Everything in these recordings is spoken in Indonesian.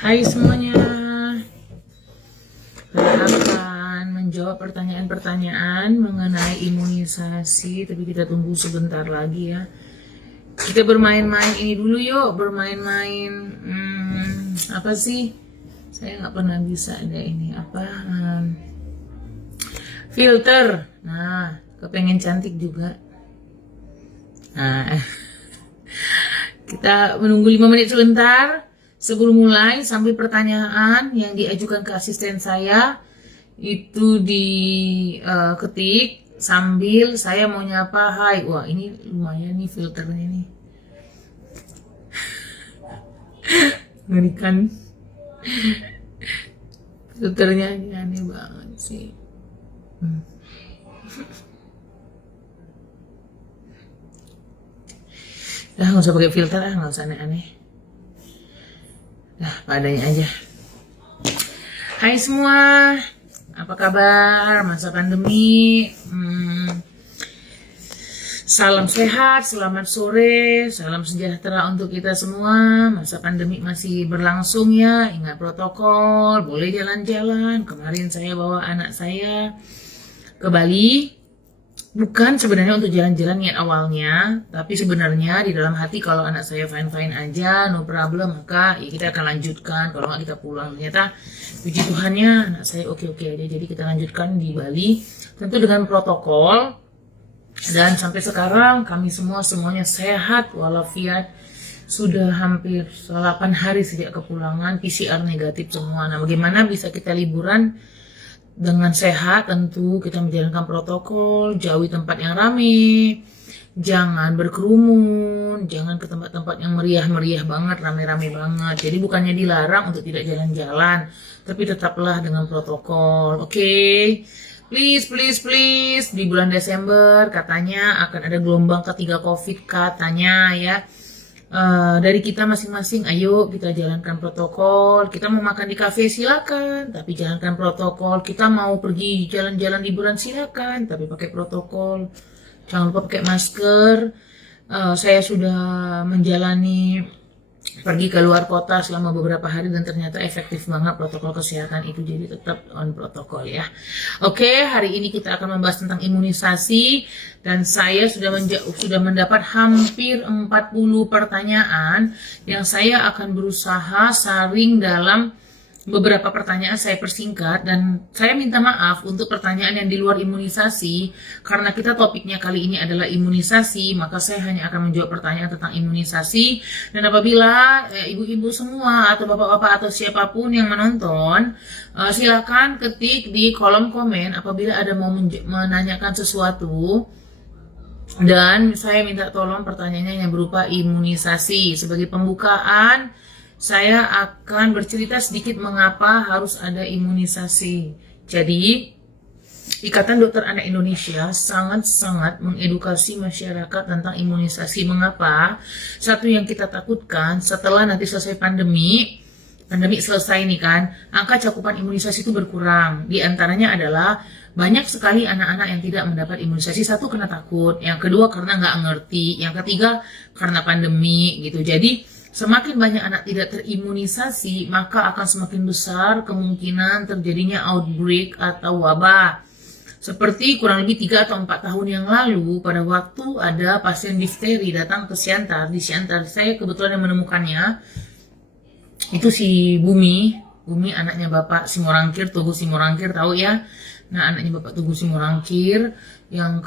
Hai semuanya, saya akan menjawab pertanyaan-pertanyaan mengenai imunisasi, tapi kita tunggu sebentar lagi ya. Kita bermain-main ini dulu yuk, bermain-main apa sih? Saya nggak pernah bisa ada ini apa filter. Nah, kepengen cantik juga. Nah, kita menunggu 5 menit sebentar. Sebelum mulai, sambil pertanyaan yang diajukan ke asisten saya itu diketik sambil saya mau nyapa hai. Wah, ini lumayan nih filternya nih. Ngerikan. Filternya ini aneh banget sih. Dah nggak usah pakai filter lah, nggak usah aneh-aneh. Nah, padanya aja. Hai semua, apa kabar masa pandemi? Salam sehat, selamat sore, salam sejahtera untuk kita semua. Masa pandemi masih berlangsung ya, ingat protokol, boleh jalan-jalan. Kemarin saya bawa anak saya ke Bali. Bukan sebenarnya untuk jalan-jalan niat awalnya, tapi sebenarnya di dalam hati kalau anak saya fine-fine aja, no problem, maka ya kita akan lanjutkan. Kalau nggak kita pulang. Ternyata puji Tuhannya anak saya oke-oke aja, jadi kita lanjutkan di Bali. Tentu dengan protokol, dan sampai sekarang kami semuanya sehat walafiat. Sudah hampir 8 hari sejak kepulangan, PCR negatif semua. Nah, bagaimana bisa kita liburan dengan sehat? Tentu kita menjalankan protokol, jauhi tempat yang ramai, jangan berkerumun, jangan ke tempat-tempat yang meriah-meriah banget, rame-rame banget. Jadi bukannya dilarang untuk tidak jalan-jalan, tapi tetaplah dengan protokol, oke? Please, di bulan Desember katanya akan ada gelombang ketiga COVID katanya ya. Dari kita masing-masing, ayo kita jalankan protokol. Kita mau makan di kafe silakan, tapi jalankan protokol. Kita mau pergi jalan-jalan liburan silakan, tapi pakai protokol. Jangan lupa pakai masker. Saya sudah menjalani pergi ke luar kota selama beberapa hari dan ternyata efektif banget protokol kesehatan itu, jadi tetap on protokol ya. Oke, hari ini kita akan membahas tentang imunisasi dan saya sudah mendapat hampir 40 pertanyaan yang saya akan berusaha saring dalam beberapa pertanyaan. Saya persingkat dan saya minta maaf untuk pertanyaan yang di luar imunisasi karena kita topiknya kali ini adalah imunisasi, maka saya hanya akan menjawab pertanyaan tentang imunisasi. Dan apabila ibu-ibu semua atau bapak-bapak atau siapapun yang menonton, silakan ketik di kolom komen apabila ada mau menanyakan sesuatu. Dan saya minta tolong pertanyaannya yang berupa imunisasi. Sebagai pembukaan, saya akan bercerita sedikit mengapa harus ada imunisasi. Jadi, Ikatan Dokter Anak Indonesia sangat-sangat mengedukasi masyarakat tentang imunisasi. Mengapa? Satu yang kita takutkan setelah nanti selesai pandemi selesai nih kan, angka cakupan imunisasi itu berkurang. Di antaranya adalah banyak sekali anak-anak yang tidak mendapat imunisasi. Satu, karena takut. Yang kedua, karena nggak ngerti. Yang ketiga, karena pandemi gitu. Jadi, semakin banyak anak tidak terimunisasi, maka akan semakin besar kemungkinan terjadinya outbreak atau wabah. Seperti kurang lebih 3 atau 4 tahun yang lalu, pada waktu ada pasien difteri datang ke Siantar. Di Siantar, saya kebetulan yang menemukannya, itu si Bumi anaknya Bapak Simorangkir, Tugu Simorangkir, tahu ya? Nah, anaknya Bapak Tugu Simorangkir yang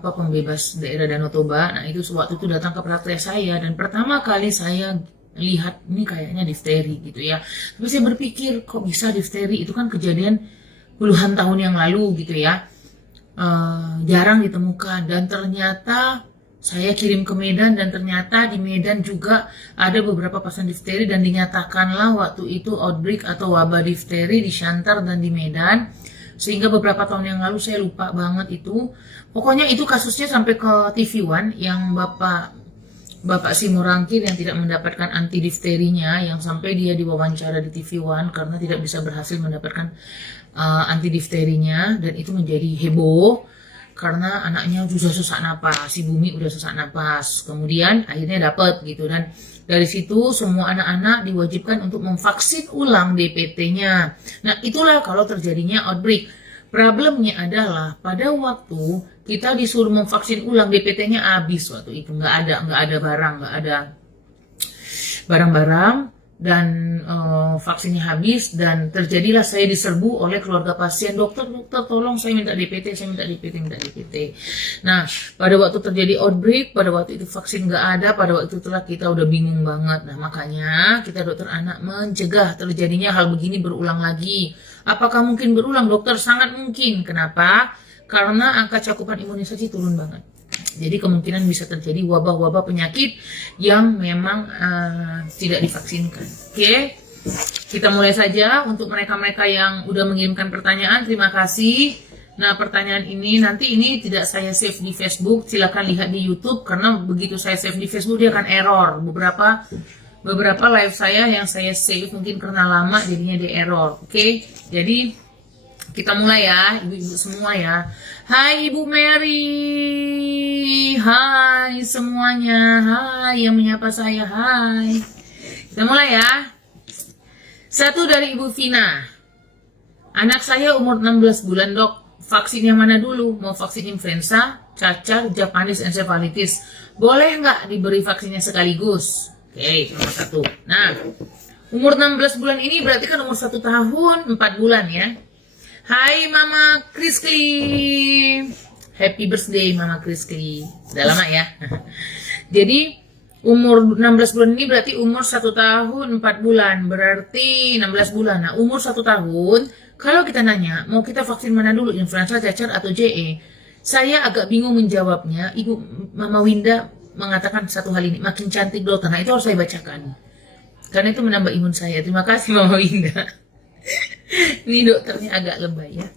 pembebas daerah Danau Toba. Nah, itu sewaktu itu datang ke praktek saya dan pertama kali saya lihat ini kayaknya difteri gitu ya. Tapi saya berpikir kok bisa difteri, itu kan kejadian puluhan tahun yang lalu gitu ya. Jarang ditemukan dan ternyata saya kirim ke Medan dan ternyata di Medan juga ada beberapa pasien difteri dan dinyatakanlah waktu itu outbreak atau wabah difteri di Siantar dan di Medan. Sehingga beberapa tahun yang lalu saya lupa banget itu. Pokoknya itu kasusnya sampai ke TV One yang Bapak Simorangkir yang tidak mendapatkan anti difterinya, yang sampai dia diwawancara di TV One karena tidak bisa berhasil mendapatkan anti difterinya, dan itu menjadi heboh. karena anaknya sudah sesak napas, si Bumi udah sesak napas, kemudian akhirnya dapat gitu. Dan dari situ semua anak-anak diwajibkan untuk memvaksin ulang DPT-nya. Nah itulah kalau terjadinya outbreak. Problemnya adalah pada waktu kita disuruh memvaksin ulang DPT-nya habis waktu itu, nggak ada barang-barang dan vaksinnya habis, dan terjadilah saya diserbu oleh keluarga pasien, dokter tolong saya minta DPT. Nah pada waktu terjadi outbreak, pada waktu itu vaksin nggak ada, pada waktu itulah kita udah bingung banget. Nah makanya kita dokter anak mencegah terjadinya hal begini berulang lagi. Apakah mungkin berulang, dokter? Sangat mungkin. Kenapa? Karena angka cakupan imunisasi turun banget. Jadi kemungkinan bisa terjadi wabah-wabah penyakit yang memang tidak divaksinkan. Oke, kita mulai saja. Untuk mereka-mereka yang udah mengirimkan pertanyaan, terima kasih. Nah pertanyaan ini nanti ini tidak saya save di Facebook, silakan lihat di YouTube, karena begitu saya save di Facebook dia akan error. Beberapa live saya yang saya save mungkin karena lama jadinya dia error. Oke, jadi kita mulai ya, ibu-ibu semua ya. Hai Ibu Mary, hai semuanya, hai yang menyapa saya, hai. Kita mulai ya. Satu dari Ibu Vina. Anak saya umur 16 bulan dok, vaksin yang mana dulu? Mau vaksin influenza, cacar, Japanese encephalitis. Boleh nggak diberi vaksinnya sekaligus? Oke, nomor satu. Nah, umur 16 bulan ini berarti kan umur 1 tahun 4 bulan ya. Hai Mama Kriskli, happy birthday Mama Kriskli. Udah lama ya. Jadi umur 16 bulan ini berarti umur 1 tahun 4 bulan, berarti 16 bulan. Nah umur 1 tahun, kalau kita nanya mau kita vaksin mana dulu, influenza, cacar atau JE, saya agak bingung menjawabnya. Ibu Mama Winda mengatakan satu hal ini, makin cantik dokter. Nah itu harus saya bacakan karena itu menambah imun saya. Terima kasih Mama Winda. Ini dokternya agak lebay ya.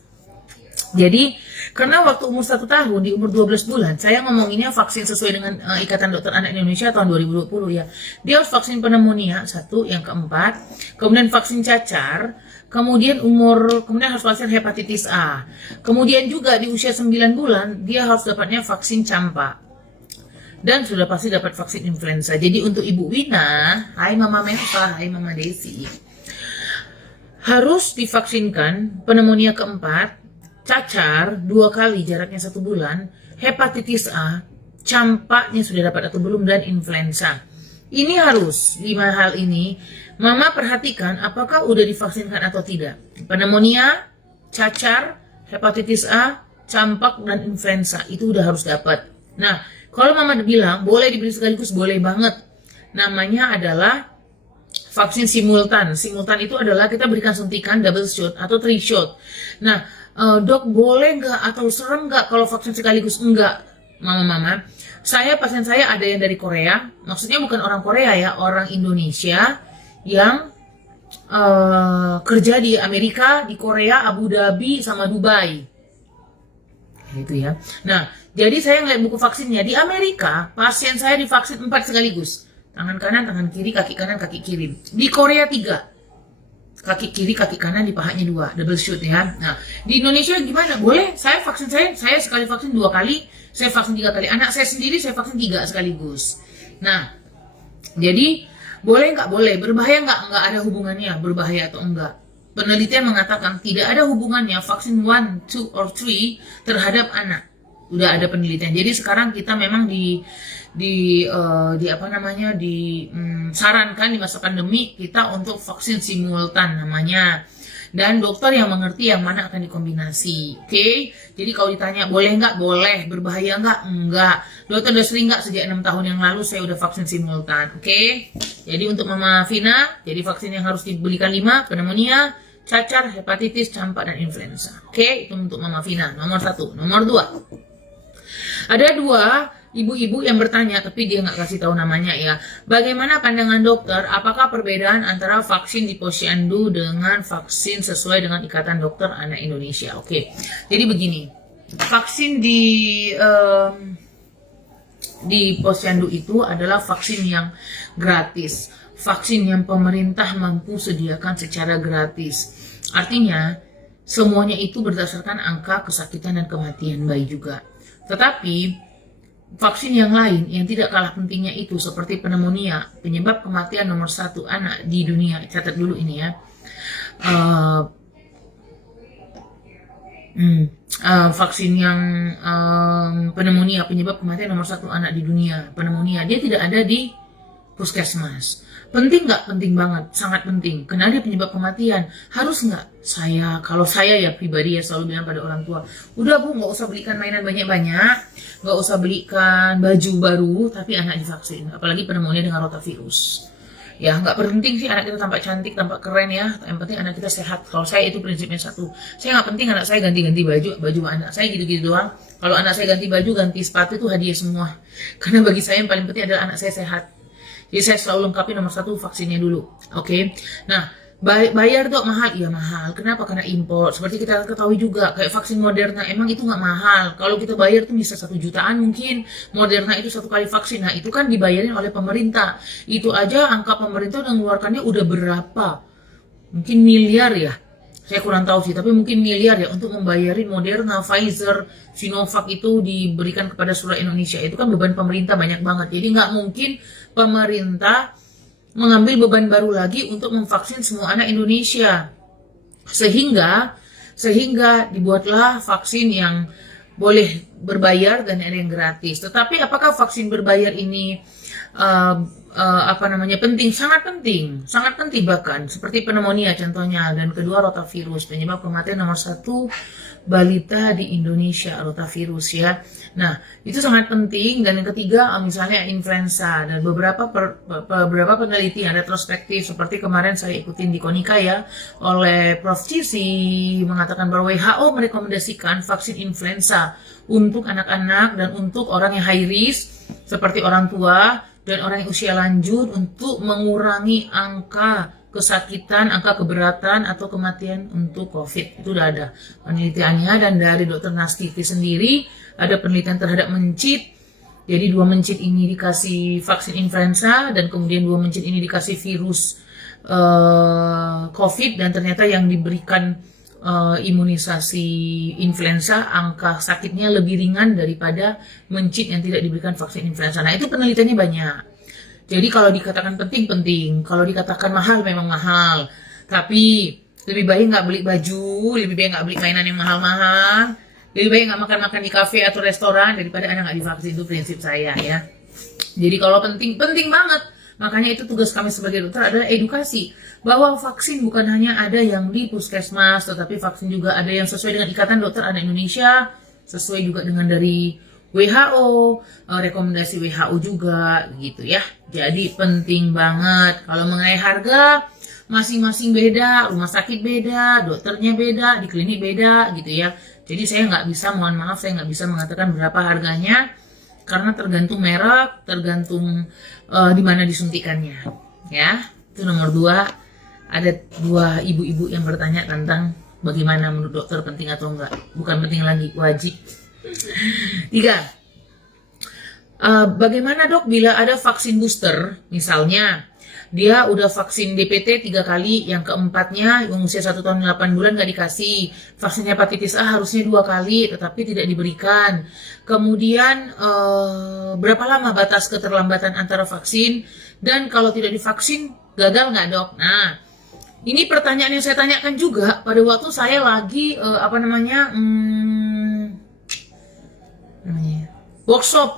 Jadi karena waktu umur 1 tahun, di umur 12 bulan, saya ngomonginnya vaksin sesuai dengan Ikatan Dokter Anak Indonesia tahun 2020 ya. Dia harus vaksin pneumonia, satu, yang keempat, kemudian vaksin cacar, kemudian harus vaksin hepatitis A. Kemudian juga di usia 9 bulan, dia harus dapatnya vaksin campak. Dan sudah pasti dapat vaksin influenza. Jadi untuk Ibu Wina, hai Mama Menfa, hai Mama Desi, harus divaksinkan pneumonia keempat, cacar 2 kali jaraknya 1 bulan, hepatitis A, campaknya sudah dapat atau belum, dan influenza. Ini harus 5 hal ini. Mama perhatikan apakah udah divaksinkan atau tidak. Pneumonia, cacar, hepatitis A, campak, dan influenza itu udah harus dapat. Nah, kalau Mama bilang boleh diberi sekaligus, boleh banget. Namanya adalah vaksin simultan. Simultan itu adalah kita berikan suntikan double shot atau 3 shot. Nah, dok boleh nggak atau serem nggak kalau vaksin sekaligus? Enggak, Mama. Pasien saya ada yang dari Korea. Maksudnya bukan orang Korea ya, orang Indonesia yang kerja di Amerika, di Korea, Abu Dhabi, sama Dubai. Itu ya. Nah, jadi saya ngeliat buku vaksinnya. Di Amerika, pasien saya divaksin 4 sekaligus. Tangan kanan, tangan kiri, kaki kanan, kaki kiri. Di Korea 3. Kaki kiri, kaki kanan, di pahanya 2. Double shoot ya. Nah, di Indonesia gimana? Boleh? Saya sekali vaksin 2 kali. Saya vaksin 3 kali. Anak saya sendiri saya vaksin 3 sekaligus. Nah, jadi boleh nggak? Boleh. Berbahaya nggak? Nggak ada hubungannya. Berbahaya atau enggak. Penelitian mengatakan tidak ada hubungannya vaksin 1, 2, or 3 terhadap anak. Udah ada penelitian. Jadi sekarang kita memang disarankan di masa pandemi kita untuk vaksin simultan namanya, dan dokter yang mengerti yang mana akan dikombinasi. Oke? Jadi kalau ditanya boleh nggak? Boleh. Berbahaya nggak? Enggak. Dokter udah sering nggak? Sejak 6 tahun yang lalu saya udah vaksin simultan. Oke? Jadi untuk Mama Vina, jadi vaksin yang harus diberikan 5, pneumonia, cacar, hepatitis, campak, dan influenza. Oke? Itu untuk Mama Vina. Nomor 1. Nomor 2. Ada 2 ibu-ibu yang bertanya, tapi dia nggak kasih tahu namanya ya. Bagaimana pandangan dokter? Apakah perbedaan antara vaksin di Posyandu dengan vaksin sesuai dengan Ikatan Dokter Anak Indonesia? Oke, jadi begini, vaksin di Posyandu itu adalah vaksin yang gratis, vaksin yang pemerintah mampu sediakan secara gratis. Artinya semuanya itu berdasarkan angka kesakitan dan kematian bayi juga. Tetapi vaksin yang lain yang tidak kalah pentingnya itu seperti pneumonia, penyebab kematian nomor 1 anak di dunia. Catat dulu ini ya. Vaksin yang pneumonia, penyebab kematian nomor 1 anak di dunia, pneumonia, dia tidak ada di puskesmas. Penting nggak? Penting banget, sangat penting. Karena dia penyebab kematian. Harus nggak? Kalau saya ya pribadi ya selalu bilang pada orang tua, udah Bu, nggak usah belikan mainan banyak-banyak, nggak usah belikan baju baru, tapi anak divaksin. Apalagi pneumonia dengan rotavirus. Ya nggak penting sih anak kita tampak cantik, tampak keren ya. Yang penting anak kita sehat. Kalau saya itu prinsipnya satu. Saya nggak penting anak saya ganti-ganti baju anak saya gitu-gitu doang. Kalau anak saya ganti baju, ganti sepatu itu hadiah semua. Karena bagi saya yang paling penting adalah anak saya sehat. Jadi saya selalu lengkapi nomor 1 vaksinnya dulu. Oke. Nah, bayar dok mahal? Iya mahal. Kenapa? Karena impor. Seperti kita ketahui juga, kayak vaksin Moderna, emang itu nggak mahal. Kalau kita bayar tuh bisa 1 jutaan mungkin. Moderna itu 1 kali vaksin. Nah, itu kan dibayarin oleh pemerintah. Itu aja angka pemerintah udah mengeluarkannya udah berapa? Mungkin miliar ya. Saya kurang tahu sih, tapi mungkin miliar ya untuk membayarin Moderna, Pfizer, Sinovac itu diberikan kepada seluruh Indonesia. Itu kan beban pemerintah banyak banget. Jadi nggak mungkin pemerintah mengambil beban baru lagi untuk memvaksin semua anak Indonesia. Sehingga dibuatlah vaksin yang boleh berbayar dan ada yang gratis. Tetapi apakah vaksin berbayar ini penting? Sangat penting bahkan seperti pneumonia contohnya, dan kedua rotavirus, penyebab kematian nomor 1 balita di Indonesia, rotavirus ya. Nah itu sangat penting. Dan yang ketiga misalnya influenza, dan beberapa penelitian retrospektif seperti kemarin saya ikutin di Konika ya oleh Prof. Cisi mengatakan bahwa WHO merekomendasikan vaksin influenza untuk anak-anak dan untuk orang yang high risk seperti orang tua dan orang yang usia lanjut untuk mengurangi angka kesakitan, angka keberatan atau kematian untuk COVID. Itu udah ada penelitiannya. Dan dari Dr. Nastiti sendiri ada penelitian terhadap mencit. Jadi 2 mencit ini dikasih vaksin influenza dan kemudian 2 mencit ini dikasih virus COVID, dan ternyata yang diberikan imunisasi influenza angka sakitnya lebih ringan daripada mencit yang tidak diberikan vaksin influenza. Nah itu penelitiannya banyak. Jadi kalau dikatakan penting, kalau dikatakan mahal memang mahal, tapi lebih baik nggak beli baju, lebih baik nggak beli mainan yang mahal-mahal, lebih baik nggak makan-makan di kafe atau restoran daripada anak nggak divaksin. Itu prinsip saya ya. Jadi kalau penting banget. Makanya itu tugas kami sebagai dokter adalah edukasi bahwa vaksin bukan hanya ada yang di puskesmas, tetapi vaksin juga ada yang sesuai dengan Ikatan Dokter Anak Indonesia, sesuai juga dengan dari WHO, rekomendasi WHO juga gitu ya. Jadi penting banget. Kalau mengenai harga, masing-masing beda, rumah sakit beda, dokternya beda, di klinik beda gitu ya. Jadi saya nggak bisa, mohon maaf, saya nggak bisa mengatakan berapa harganya, karena tergantung merek, tergantung di mana disuntikannya ya. Itu nomor 2. Ada 2 ibu-ibu yang bertanya tentang bagaimana menurut dokter penting atau enggak. Bukan penting lagi, wajib. 3. Bagaimana dok bila ada vaksin booster, misalnya dia udah vaksin DPT 3 kali, yang keempatnya yang usia 1 tahun 8 bulan nggak dikasih. Vaksin hepatitis A harusnya 2 kali, tetapi tidak diberikan. Kemudian berapa lama batas keterlambatan antara vaksin, dan kalau tidak divaksin gagal nggak dok? Nah, ini pertanyaan yang saya tanyakan juga pada waktu saya lagi workshop.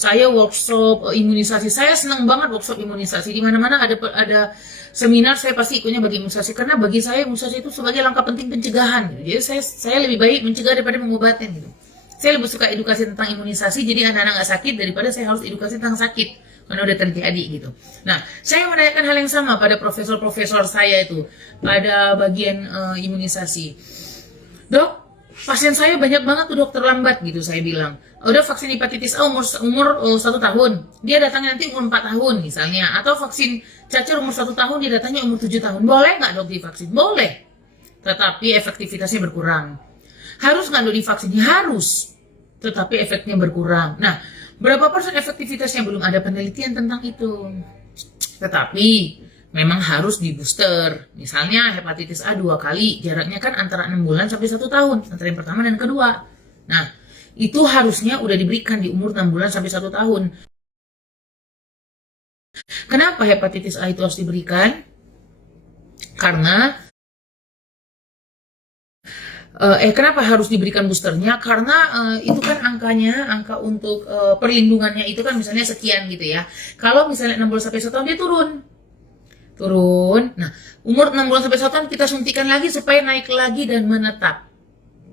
Saya workshop imunisasi. Saya senang banget workshop imunisasi. Di mana-mana ada seminar, saya pasti ikutnya bagi imunisasi, karena bagi saya imunisasi itu sebagai langkah penting pencegahan. Jadi saya lebih baik mencegah daripada mengobati gitu. Saya lebih suka edukasi tentang imunisasi, jadi anak-anak nggak sakit, daripada saya harus edukasi tentang sakit karena udah terjadi gitu. Nah, saya menanyakan hal yang sama pada profesor-profesor saya itu pada bagian imunisasi. Dok, pasien saya banyak banget tuh dok terlambat gitu, saya bilang. Udah vaksin hepatitis A umur 1 tahun, dia datangnya nanti umur 4 tahun misalnya. Atau vaksin cacar umur 1 tahun, dia datangnya umur 7 tahun. Boleh nggak dok divaksin? Boleh. Tetapi efektivitasnya berkurang. Harus nggak dok divaksin? Harus. Tetapi efeknya berkurang. Nah, berapa persen efektivitasnya? Belum ada penelitian tentang itu. Tetapi memang harus di booster. Misalnya hepatitis A 2 kali, jaraknya kan antara 6 bulan sampai 1 tahun, antara yang pertama dan kedua. Nah, itu harusnya udah diberikan di umur 6 bulan sampai 1 tahun. Kenapa hepatitis A itu harus diberikan? Karena kenapa harus diberikan boosternya? Karena itu kan angka untuk perlindungannya itu kan misalnya sekian gitu ya. Kalau misalnya 6 bulan sampai 1 tahun dia turun. Nah, umur 6 bulan sampai 1 tahun kita suntikan lagi supaya naik lagi dan menetap.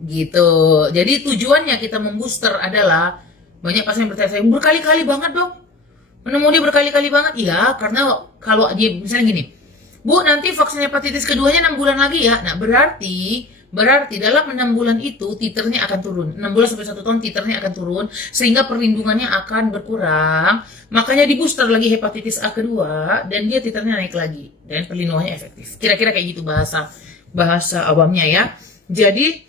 Gitu. Jadi tujuannya kita membooster adalah banyak pasien yang bertanya saya berkali-kali banget dong. Pneumonia berkali-kali banget. Iya, karena kalau dia misalnya gini, Bu, nanti vaksin hepatitis keduanya 6 bulan lagi ya. Nah, berarti dalam 6 bulan itu titernya akan turun. 6 bulan sampai 1 tahun titernya akan turun sehingga perlindungannya akan berkurang. Makanya di booster lagi hepatitis A kedua dan dia titernya naik lagi dan perlindungannya efektif. Kira-kira kayak gitu bahasa awamnya ya. Jadi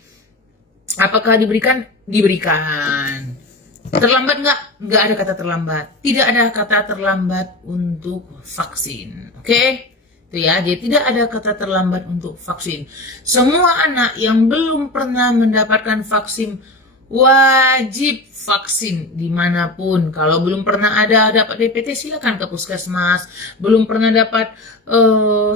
apakah diberikan? Diberikan. Terlambat nggak? Nggak ada kata terlambat. Tidak ada kata terlambat untuk vaksin. Oke? Itu ya, dia tidak ada kata terlambat untuk vaksin. Semua anak yang belum pernah mendapatkan vaksin wajib vaksin dimanapun. Kalau belum pernah dapat DPT silakan ke puskesmas. Belum pernah dapat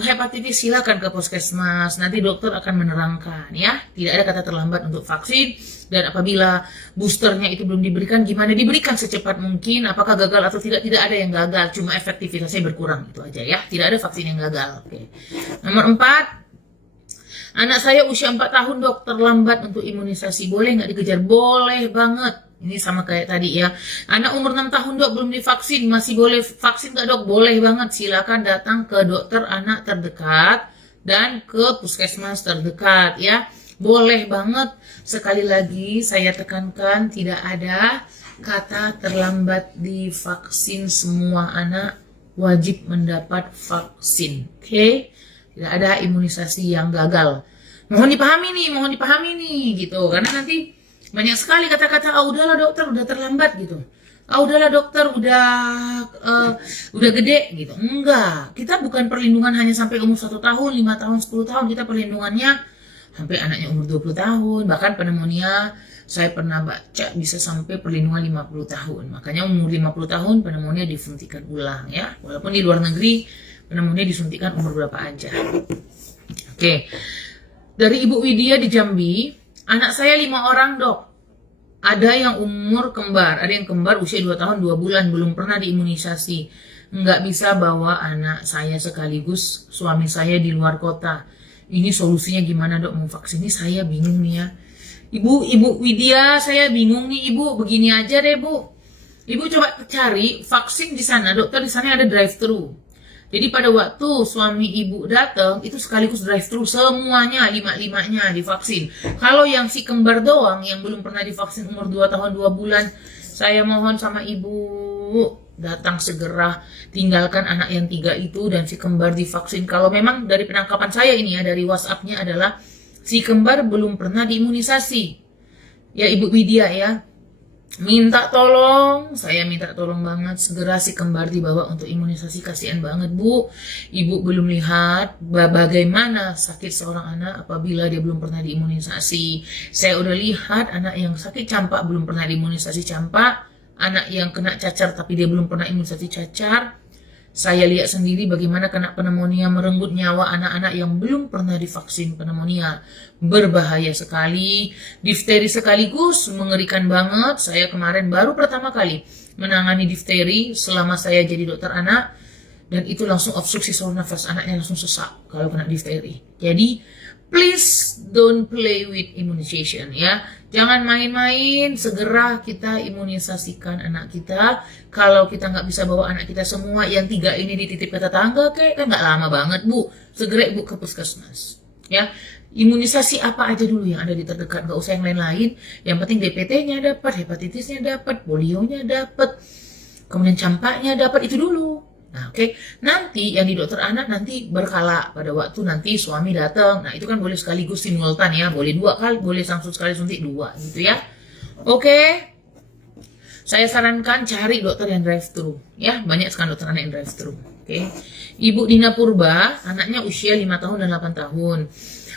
hepatitis silakan ke puskesmas. Nanti dokter akan menerangkan ya. Tidak ada kata terlambat untuk vaksin. Dan apabila boosternya itu belum diberikan, gimana diberikan secepat mungkin? Apakah gagal atau tidak? Tidak ada yang gagal, cuma efektivitasnya berkurang itu aja ya. Tidak ada vaksin yang gagal. Oke. Nomor 4, anak saya usia 4 tahun dok, terlambat untuk imunisasi. Boleh nggak dikejar? Boleh banget. Ini sama kayak tadi ya. Anak umur 6 tahun dok belum divaksin, masih boleh vaksin nggak dok? Boleh banget. Silakan datang ke dokter anak terdekat dan ke puskesmas terdekat ya. Boleh banget. Sekali lagi saya tekankan tidak ada kata terlambat divaksin. Semua anak wajib mendapat vaksin. Oke? Tidak ada imunisasi yang gagal. Mohon dipahami nih gitu. Karena nanti banyak sekali kata-kata udahlah dokter udah terlambat gitu. Udahlah dokter udah gede gitu. Enggak. Kita bukan perlindungan hanya sampai umur 1 tahun, 5 tahun, 10 tahun. Kita perlindungannya sampai anaknya umur 20 tahun, bahkan pneumonia saya pernah baca bisa sampai perlindungan 50 tahun. Makanya umur 50 tahun pneumonia disuntikan ulang ya. Walaupun di luar negeri pneumonia disuntikan umur berapa aja. Oke. Dari Ibu Widya di Jambi, anak saya 5 orang dok. Ada yang umur kembar, ada yang kembar usia 2 tahun 2 bulan belum pernah diimunisasi. Nggak bisa bawa anak saya sekaligus suami saya di luar kota. Ini solusinya gimana dok, mau vaksin ini saya bingung nih ya. Ibu Widya, saya bingung nih ibu, begini aja deh bu. Ibu coba cari vaksin di sana, dokter di sana ada drive thru. Jadi pada waktu suami ibu datang itu sekaligus drive thru semuanya 5-5-nya divaksin. Kalau yang si kembar doang yang belum pernah divaksin umur 2 tahun 2 bulan, saya mohon sama ibu datang segera, tinggalkan anak yang 3 itu dan si kembar divaksin. Kalau memang dari penangkapan saya ini ya, dari WhatsApp-nya adalah si kembar belum pernah diimunisasi. Ya Ibu Widya ya, saya minta tolong banget segera si kembar dibawa untuk imunisasi. Kasihan banget Bu, ibu belum lihat bagaimana sakit seorang anak apabila dia belum pernah diimunisasi. Saya udah lihat anak yang sakit campak belum pernah diimunisasi campak, anak yang kena cacar tapi dia belum pernah imunisasi cacar. Saya lihat sendiri bagaimana kena pneumonia merenggut nyawa anak-anak yang belum pernah divaksin pneumonia. Berbahaya sekali. Difteri sekaligus mengerikan banget. Saya kemarin baru pertama kali menangani difteri selama saya jadi dokter anak. Dan itu langsung obstruksi saluran nafas. Anaknya langsung sesak kalau kena difteri. Jadi please don't play with immunization ya. Jangan main-main, segera kita imunisasikan anak kita. Kalau kita nggak bisa bawa anak kita semua, yang 3 ini dititip ke tetangga, kan nggak lama banget Bu. Segera Ibu ke puskesmas. Ya, imunisasi apa aja dulu yang ada di terdekat, nggak usah yang lain-lain. Yang penting DPT-nya dapat, hepatitisnya dapat, polionya dapat, kemudian campaknya dapat, itu dulu. Nah, oke. Nanti yang di dokter anak nanti berkala pada waktu nanti suami datang. Nah, itu kan boleh sekaligus simultan ya. Boleh 2 kali, boleh langsung sekali suntik 2 gitu ya. Oke. Saya sarankan cari dokter yang drive thru, ya. Banyak sekali dokter anak yang drive thru. Oke. Ibu Dina Purba, anaknya usia 5 tahun dan 8 tahun.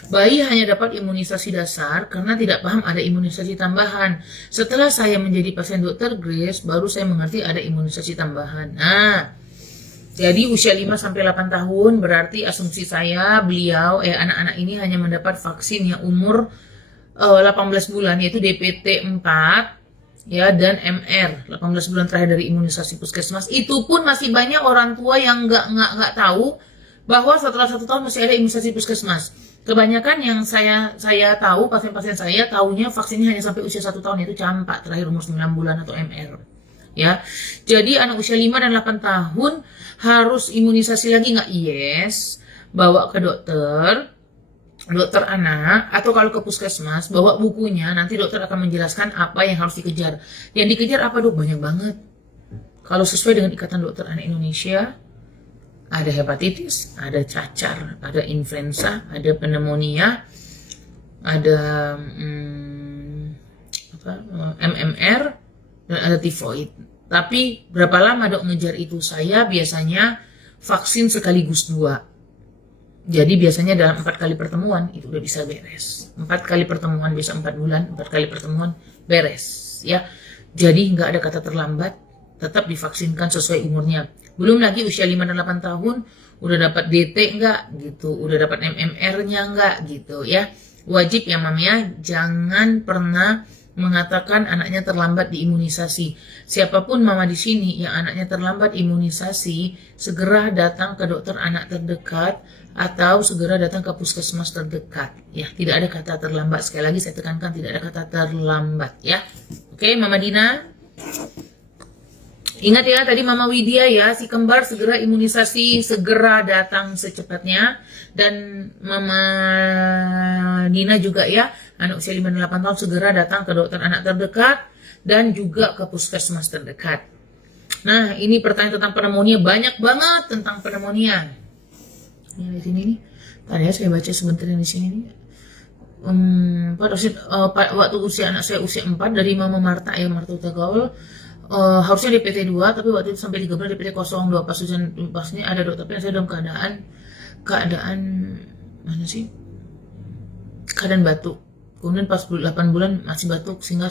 Bayi hanya dapat imunisasi dasar karena tidak paham ada imunisasi tambahan. Setelah saya menjadi pasien dokter Grace, baru saya mengerti ada imunisasi tambahan. Nah, jadi usia 5 sampai 8 tahun berarti asumsi saya anak-anak ini hanya mendapat vaksin yang umur 18 bulan, yaitu DPT 4 ya, dan MR 18 bulan terakhir dari imunisasi puskesmas. Itu pun masih banyak orang tua yang nggak tahu bahwa setelah 1 tahun masih ada imunisasi puskesmas. Kebanyakan yang saya tahu, pasien-pasien saya tahunya vaksinnya hanya sampai usia 1 tahun, yaitu campak terakhir umur 9 bulan atau MR. Ya, jadi anak usia 5 dan 8 tahun harus imunisasi lagi nggak? Yes, bawa ke dokter anak, atau kalau ke puskesmas bawa bukunya, nanti dokter akan menjelaskan apa yang harus dikejar. Yang dikejar apa dok? Banyak banget. Kalau sesuai dengan Ikatan Dokter Anak Indonesia, ada hepatitis, ada cacar, ada influenza, ada pneumonia, ada MMR, dan ada tifoid. Tapi berapa lama dok ngejar itu? Saya biasanya vaksin sekaligus 2. Jadi biasanya dalam 4 kali pertemuan itu udah bisa beres. 4 kali pertemuan bisa 4 bulan, 4 kali pertemuan beres. Ya, jadi nggak ada kata terlambat, tetap divaksinkan sesuai umurnya. Belum lagi usia 5 dan 8 tahun, udah dapat DT nggak gitu, udah dapat MMR-nya nggak gitu ya. Wajib ya Mam ya, jangan pernah mengatakan anaknya terlambat diimunisasi. Siapapun mama di sini yang anaknya terlambat imunisasi, segera datang ke dokter anak terdekat atau segera datang ke puskesmas terdekat. Ya, tidak ada kata terlambat. Sekali lagi saya tekankan, tidak ada kata terlambat ya. Oke, Mama Dina. Ingat ya tadi Mama Widya ya, si kembar segera imunisasi, segera datang secepatnya. Dan Mama Dina juga ya, anak usia 5 dan 8 tahun segera datang ke dokter anak terdekat dan juga ke puskesmas terdekat. Nah, ini pertanyaan tentang pneumonia, banyak banget tentang pneumonia. Ini di sini nih. Tadi ya saya baca sebentar di sini nih. Waktu usia anak saya usia 4 dari Mama Marta ya, Marta Utagaul. Harusnya DPT 2 tapi waktu itu sampai 3 bulan DPT 02 pas ujian pasnya ada dok, tapi saya dalam keadaan mana sih, keadaan batuk, kemudian pas 8 bulan masih batuk sehingga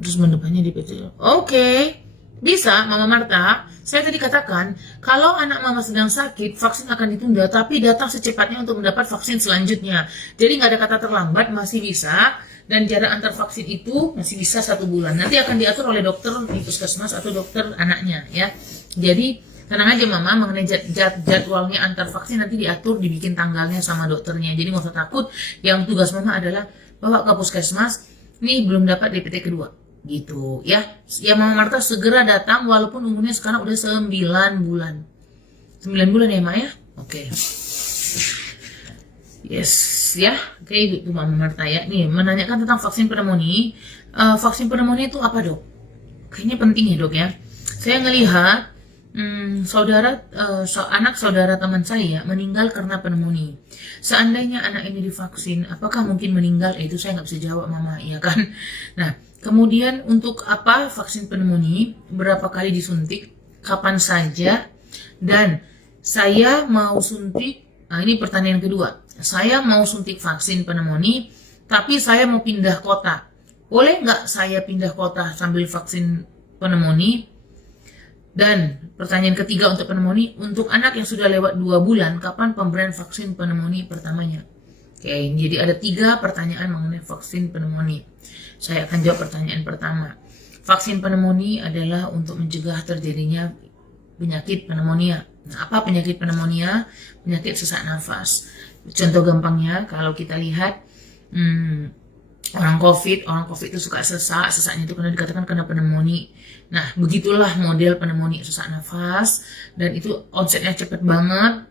terus mendepannya DPT. Oke, bisa Mama Marta. Saya tadi katakan kalau anak mama sedang sakit vaksin akan ditunda, tapi datang secepatnya untuk mendapat vaksin selanjutnya. Jadi nggak ada kata terlambat, masih bisa. Dan jarak antar vaksin itu masih bisa 1 bulan. Nanti akan diatur oleh dokter di puskesmas atau dokter anaknya ya. Jadi tenang aja Mama, mengenai jadwalnya antar vaksin nanti diatur, dibikin tanggalnya sama dokternya. Jadi nggak usah takut. Yang tugas Mama adalah bawa ke puskesmas. Nih belum dapat DPT kedua, gitu ya. Ya Mama Marta segera datang walaupun umurnya sekarang udah 9 bulan. 9 bulan ya Mak ya. Oke. Yes ya, oke itu Mama Marta ya. Nih menanyakan tentang vaksin pneumonia. Vaksin pneumonia itu apa dok? Kayaknya penting ya dok ya. Saya ngelihat anak saudara teman saya meninggal karena pneumonia. Seandainya anak ini divaksin, apakah mungkin meninggal? Itu saya nggak bisa jawab Mama, ya kan? Nah, kemudian untuk apa vaksin pneumonia? Berapa kali disuntik? Kapan saja? Dan saya mau suntik. Nah, ini pertanyaan kedua. Saya mau suntik vaksin pneumonia, tapi saya mau pindah kota. Boleh nggak saya pindah kota sambil vaksin pneumonia? Dan pertanyaan ketiga untuk pneumonia, untuk anak yang sudah lewat 2 bulan, kapan pemberian vaksin pneumonia pertamanya? Oke, jadi ada 3 pertanyaan mengenai vaksin pneumonia. Saya akan jawab pertanyaan pertama. Vaksin pneumonia adalah untuk mencegah terjadinya penyakit pneumonia. Nah, apa penyakit pneumonia? Penyakit sesak nafas. Contoh gampangnya, kalau kita lihat orang COVID itu suka sesaknya itu karena dikatakan kena pneumonia. Nah, begitulah model pneumonia sesak nafas, dan itu onsetnya cepat banget,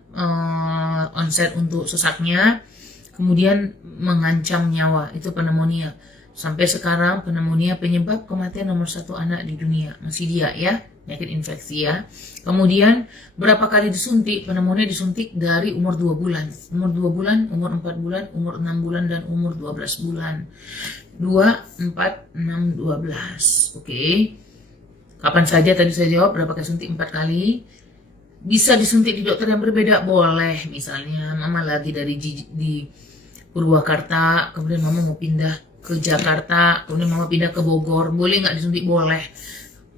onset untuk sesaknya, kemudian mengancam nyawa, itu pneumonia. Sampai sekarang pneumonia penyebab kematian nomor 1 anak di dunia, masih dia ya, penyakit infeksi ya. Kemudian berapa kali disuntik? Pneumonia disuntik dari umur 2 bulan. Umur 2 bulan, umur 4 bulan, umur 6 bulan, dan umur 12 bulan. 2, 4, 6, 12. Oke. Kapan saja tadi saya jawab, berapa kali suntik? 4 kali. Bisa disuntik di dokter yang berbeda? Boleh. Misalnya mama lagi di Purwakarta, kemudian mama mau pindah ke Jakarta, kemudian mama pindah ke Bogor, boleh nggak disuntik? Boleh.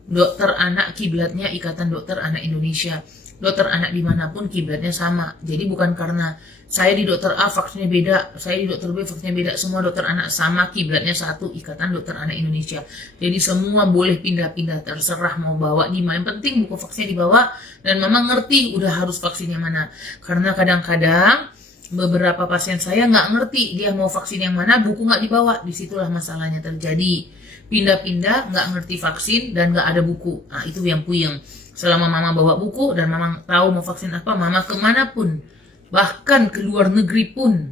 Dokter anak kiblatnya Ikatan Dokter Anak Indonesia. Dokter anak dimanapun kiblatnya sama. Jadi bukan karena saya di dokter A vaksinnya beda, saya di dokter B vaksinnya beda. Semua dokter anak sama, kiblatnya satu, Ikatan Dokter Anak Indonesia. Jadi semua boleh pindah-pindah, terserah mau bawa di mana. Yang penting buku vaksinnya dibawa dan mama ngerti udah harus vaksinnya mana. Karena kadang-kadang beberapa pasien saya nggak ngerti dia mau vaksin yang mana, buku nggak dibawa. Disitulah masalahnya terjadi. Pindah-pindah, nggak ngerti vaksin dan nggak ada buku. Nah, itu yang puyeng. Selama mama bawa buku dan mama tahu mau vaksin apa, mama kemanapun, bahkan ke luar negeri pun,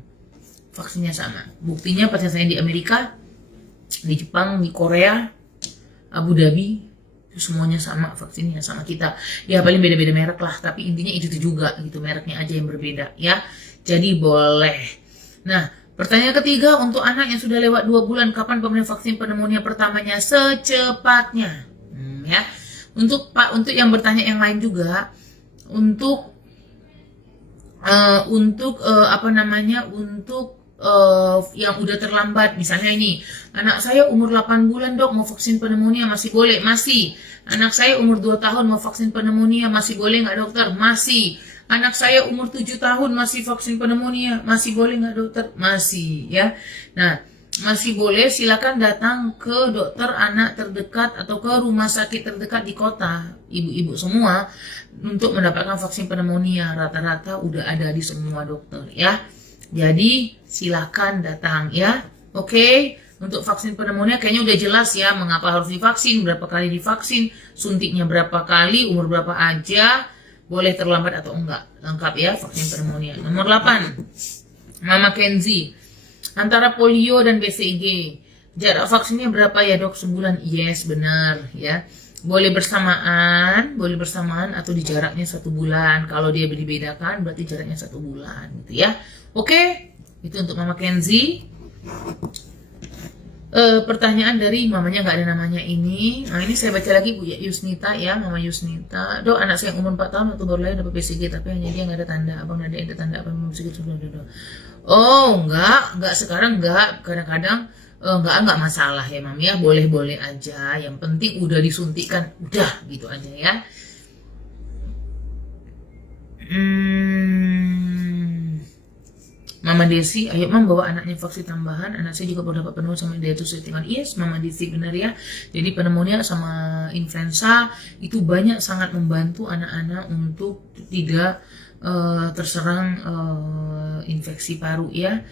vaksinnya sama. Buktinya pasien saya di Amerika, di Jepang, di Korea, Abu Dhabi, itu semuanya sama vaksinnya sama kita. Ya paling beda-beda merek lah, tapi intinya itu juga gitu, mereknya aja yang berbeda ya. Jadi boleh. Nah, pertanyaan ketiga, untuk anak yang sudah lewat 2 bulan, kapan pemberian vaksin pneumonia pertamanya? Secepatnya. Ya. Untuk yang bertanya yang lain juga, untuk yang udah terlambat, misalnya ini, anak saya umur 8 bulan dok, mau vaksin pneumonia masih boleh? Masih. Anak saya umur 2 tahun mau vaksin pneumonia masih boleh nggak dokter? Masih. Anak saya umur 7 tahun masih vaksin pneumonia masih boleh nggak dokter? Masih ya. Nah, masih boleh, silakan datang ke dokter anak terdekat atau ke rumah sakit terdekat di kota, ibu-ibu semua, untuk mendapatkan vaksin pneumonia. Rata-rata udah ada di semua dokter ya. Jadi silakan datang ya. Oke. Untuk vaksin pneumonia kayaknya udah jelas ya, mengapa harus divaksin, berapa kali divaksin, suntiknya berapa kali, umur berapa aja, boleh terlambat atau enggak. Lengkap ya vaksin pneumonia. Nomor 8, Mama Kenzi. Antara polio dan BCG, jarak vaksinnya berapa ya dok? Sebulan? Yes, benar ya. Boleh bersamaan atau di jaraknya 1 bulan. Kalau dia dibedakan berarti jaraknya 1 bulan gitu ya. Oke, itu untuk Mama Kenzi. Pertanyaan dari mamanya nggak ada namanya ini. Nah, ini saya baca lagi Bu Yusnita ya, Mama Yusnita. Dok, anak saya umur 4 tahun waktu baru lahir dapat BCG, tapi hanya dia nggak ada tanda. Abang ada tanda apa BCG sudah ada. Oh, enggak sekarang enggak. Kadang-kadang enggak masalah ya Mam ya, boleh-boleh aja. Yang penting udah disuntikkan, udah gitu aja ya. Mama Desi, ayo Mam bawa anaknya vaksin tambahan. Anak saya juga baru dapat pneumonia sama dia itu settingan. Yes, Mama Desi benar ya. Jadi pneumonia sama influenza itu banyak sangat membantu anak-anak untuk tidak terserang infeksi paru ya.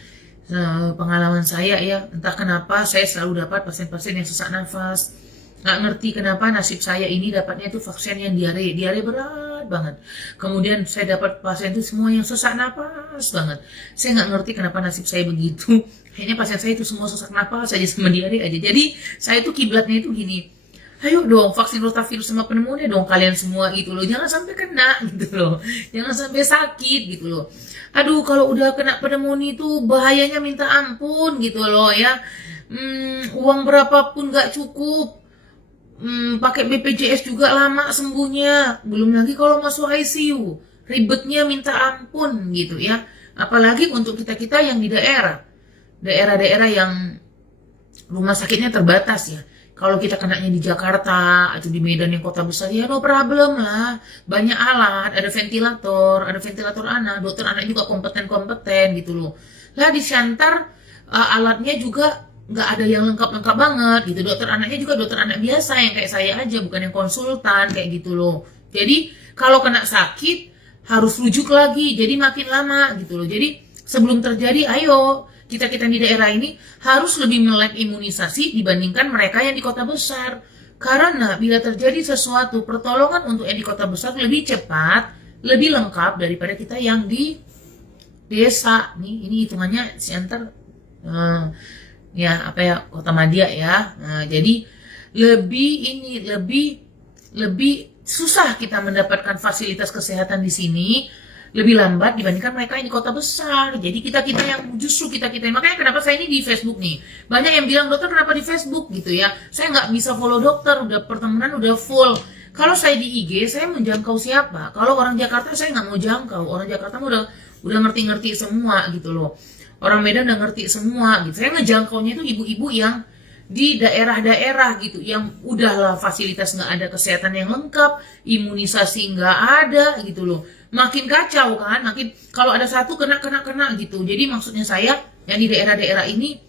Pengalaman saya ya, entah kenapa saya selalu dapat pasien-pasien yang sesak nafas. Nggak ngerti kenapa nasib saya ini dapatnya itu vaksin yang diare berat banget. Kemudian saya dapat pasien itu semua yang sesak napas banget. Saya nggak ngerti kenapa nasib saya begitu. Kayaknya pasien saya itu semua sesak napas aja sama diare aja. Jadi saya itu kiblatnya itu gini, ayo dong vaksin rotavirus sama pneumonia dong kalian semua gitu loh. Jangan sampai kena gitu loh. Jangan sampai sakit gitu loh. Aduh, kalau udah kena pneumonia itu bahayanya minta ampun gitu loh ya. Uang berapapun nggak cukup. Pakai BPJS juga lama sembuhnya. Belum lagi kalau masuk ICU, ribetnya minta ampun gitu ya. Apalagi untuk kita yang di daerah-daerah yang rumah sakitnya terbatas ya. Kalau kita kenanya di Jakarta atau di Medan yang kota besar, ya no problem lah. Banyak alat, ada ventilator anak, dokter anak juga kompeten gitu loh. Lah di Siantar alatnya juga nggak ada yang lengkap banget gitu. Dokter anaknya juga dokter anak biasa yang kayak saya aja, bukan yang konsultan kayak gitu loh. Jadi kalau kena sakit harus rujuk lagi, jadi makin lama gitu loh. Jadi sebelum terjadi, ayo kita di daerah ini harus lebih melek imunisasi dibandingkan mereka yang di kota besar. Karena bila terjadi sesuatu, pertolongan untuk yang di kota besar lebih cepat, lebih lengkap daripada kita yang di desa. Ini hitungannya Siantar Kota Madia ya. Nah, jadi lebih susah kita mendapatkan fasilitas kesehatan di sini lebih lambat dibandingkan mereka yang di kota besar. Jadi kita-kita yang justru kita-kita, makanya kenapa saya ini di Facebook nih. Banyak yang bilang, dokter kenapa di Facebook gitu ya. Saya nggak bisa follow dokter, udah pertemanan udah full. Kalau saya di IG, saya menjangkau siapa? Kalau orang Jakarta saya nggak mau jangkau. Orang Jakarta udah ngerti-ngerti semua gitu loh. Orang Medan udah ngerti semua gitu. Saya ngejangkaunya itu ibu-ibu yang di daerah-daerah gitu, yang udahlah fasilitas nggak ada, kesehatan yang lengkap, imunisasi nggak ada gitu loh. Makin kacau kan, makin kalau ada satu kena gitu. Jadi maksudnya saya yang di daerah-daerah ini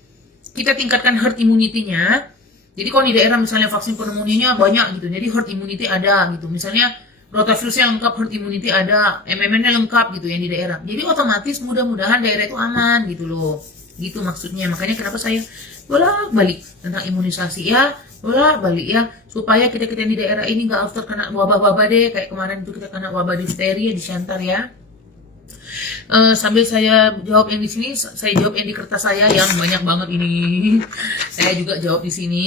kita tingkatkan herd immunity-nya. Jadi kalau di daerah misalnya vaksin pneumonia banyak gitu, jadi herd immunity ada gitu. Misalnya rotavirusnya lengkap, herd immunity ada, MMR-nya lengkap gitu yang di daerah. Jadi otomatis mudah-mudahan daerah itu aman gitu loh. Gitu maksudnya. Makanya kenapa saya bolak-balik tentang imunisasi ya, bolak-balik ya, supaya kita-kita di daerah ini nggak after kena wabah-wabah deh, kayak kemarin itu kita kena wabah difteri di Siantar ya. Sambil saya jawab yang di sini, saya jawab yang di kertas saya yang banyak banget ini. Saya juga jawab di sini.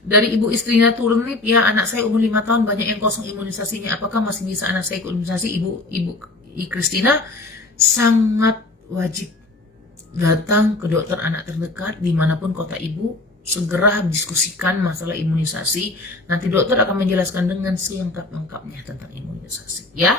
Dari Ibu Istrinya Turnip ya, anak saya umur 5 tahun banyak yang kosong imunisasinya. Apakah masih bisa anak saya ikut imunisasi? Ibu Kristina, sangat wajib datang ke dokter anak terdekat dimanapun kota ibu, segera diskusikan masalah imunisasi. Nanti dokter akan menjelaskan dengan selengkap-lengkapnya tentang imunisasi ya.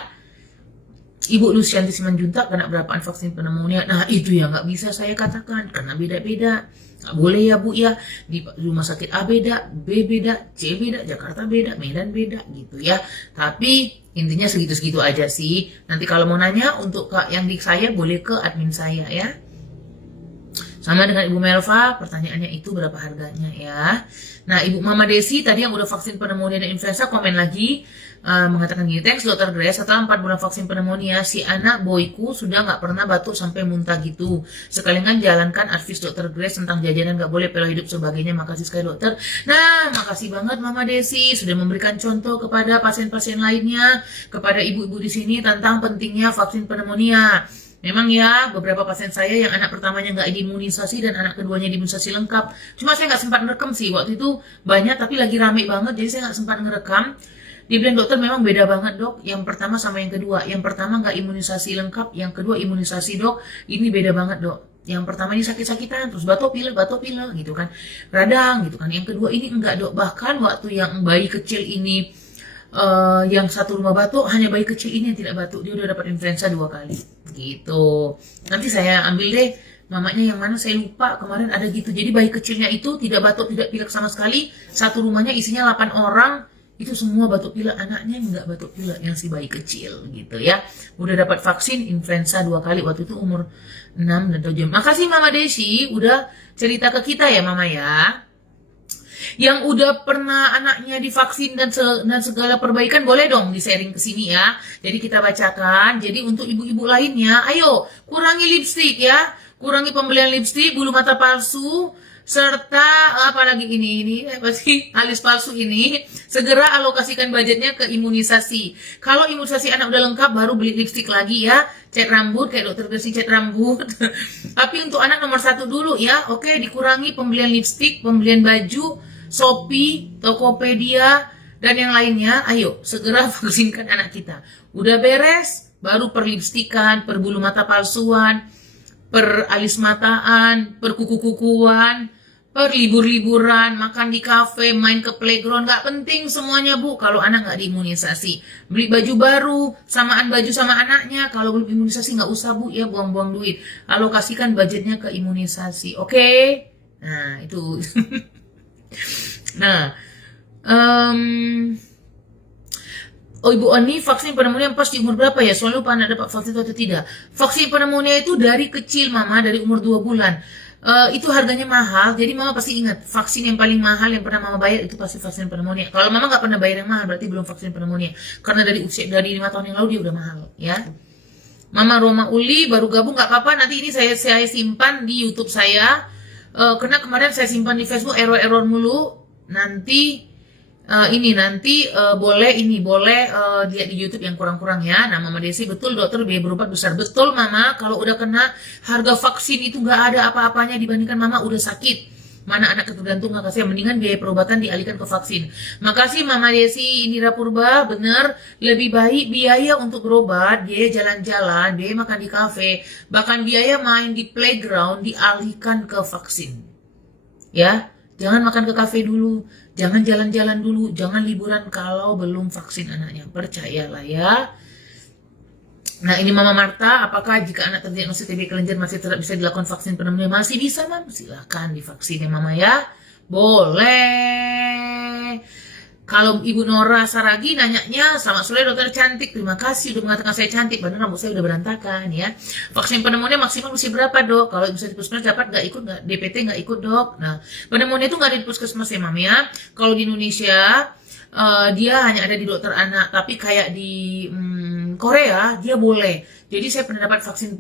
Ibu Lucianti Simanjuntak kena berapaan vaksin pneumonia? Nah itu ya nggak bisa saya katakan karena beda-beda. Nggak boleh ya Bu ya, di rumah sakit A beda, B beda, C beda, Jakarta beda, Medan beda gitu ya. Tapi intinya segitu-segitu aja sih. Nanti kalau mau nanya untuk yang di saya boleh ke admin saya ya. Sama dengan Ibu Melva, pertanyaannya itu berapa harganya ya. Nah, Ibu Mama Desi tadi yang udah vaksin pneumonia dan influenza komen lagi, mengatakan gini, thanks Dokter Grace, setelah 4 bulan vaksin pneumonia, si anak boyku sudah nggak pernah batuk sampai muntah gitu. Sekalian jalankan advice Dokter Grace tentang jajanan nggak boleh, pola hidup sebagainya. Makasih sekali dokter. Nah, makasih banget Mama Desi sudah memberikan contoh kepada pasien-pasien lainnya, kepada ibu-ibu di sini tentang pentingnya vaksin pneumonia. Memang ya, beberapa pasien saya yang anak pertamanya nggak diimunisasi dan anak keduanya diimunisasi lengkap. Cuma saya nggak sempat ngerekam sih, waktu itu banyak tapi lagi rame banget, jadi saya nggak sempat ngerekam. Dia bilang, dokter memang beda banget dok, yang pertama sama yang kedua. Yang pertama nggak imunisasi lengkap, yang kedua imunisasi dok, ini beda banget dok. Yang pertama ini sakit-sakitan, terus batuk pilek gitu kan, radang gitu kan. Yang kedua ini enggak dok, bahkan waktu yang bayi kecil ini, yang satu rumah batuk, hanya bayi kecil ini yang tidak batuk, dia udah dapat influenza 2 kali gitu. Nanti saya ambil deh mamanya yang mana, saya lupa kemarin ada gitu. Jadi bayi kecilnya itu tidak batuk tidak pilek sama sekali, satu rumahnya isinya 8 orang, itu semua batuk pilek, anaknya nggak batuk pilek yang si bayi kecil gitu ya. Udah dapat vaksin influenza 2 kali, waktu itu umur 6 dan 7. Makasih Mama Desi udah cerita ke kita ya Mama ya. Yang udah pernah anaknya divaksin dan segala perbaikan boleh dong di-sharing ke sini ya. Jadi kita bacakan. Jadi untuk ibu-ibu lainnya, ayo kurangi lipstik ya. Kurangi pembelian lipstik, bulu mata palsu, serta apalagi ini apa sih, alis palsu ini. Segera alokasikan budgetnya ke imunisasi. Kalau imunisasi anak udah lengkap baru beli lipstik lagi ya. Cat rambut kayak dokter Grace cat rambut. Tapi untuk anak nomor 1 dulu ya. Oke, dikurangi pembelian lipstik, pembelian baju, Shopee, Tokopedia, dan yang lainnya. Ayo segera vaksinkan anak kita. Udah beres, baru per lipstikan, per bulu mata palsuan, per alis mataan, per kuku-kukuan, per libur-liburan, makan di kafe, main ke playground. Gak penting semuanya Bu kalau anak gak diimunisasi. Beli baju baru, samaan baju sama anaknya. Kalau belum imunisasi gak usah Bu ya, buang-buang duit. Alokasikan budgetnya ke imunisasi. Oke? Nah itu. Nah, oh Ibu Oni, vaksin pneumonia pas di umur berapa ya? Soalnya lupa anak dapat vaksin atau tidak. Vaksin pneumonia itu dari kecil Mama, dari umur 2 bulan. Itu harganya mahal, jadi Mama pasti ingat vaksin yang paling mahal yang pernah Mama bayar itu pasti vaksin pneumonia. Kalau Mama nggak pernah bayar yang mahal berarti belum vaksin pneumonia. Karena dari 5 tahun yang lalu dia udah mahal ya. Mama Roma Uli baru gabung nggak apa-apa, nanti ini saya simpan di YouTube saya. Karena kemarin saya simpan di Facebook error mulu. Nanti boleh lihat di YouTube yang kurang-kurang ya. Nah Mama Desi betul dokter biaya berobat besar. Betul Mama, kalau udah kena harga vaksin itu nggak ada apa-apanya dibandingkan Mama udah sakit. Mana anak ketergantungan, kasihan, mendingan biaya perobatan dialihkan ke vaksin. Makasih Mama Desi Indira Purba, bener, lebih baik biaya untuk berobat, biaya jalan-jalan, biaya makan di kafe, bahkan biaya main di playground dialihkan ke vaksin. Ya, jangan makan ke kafe dulu, jangan jalan-jalan dulu, jangan liburan kalau belum vaksin anaknya, percayalah ya. Nah ini Mama Marta, apakah jika anak terdiagnosis TB kelenjar masih tetap bisa dilakukan vaksin pneumonia? Masih bisa Mam, silahkan divaksin ya Mama ya, boleh. Kalau Ibu Nora Saragi nanyanya, selamat sore dokter cantik, terima kasih udah mengatakan saya cantik, padahal rambut saya udah berantakan ya. Vaksin pneumonia maksimal usia berapa dok? Kalau bisa di puskesmas dapat nggak ikut, nggak DPT nggak ikut dok? Nah pneumonia itu nggak ada di puskesmas ya Mam ya. Kalau di Indonesia dia hanya ada di dokter anak, tapi kayak di Korea dia boleh. Jadi saya pernah dapat vaksin,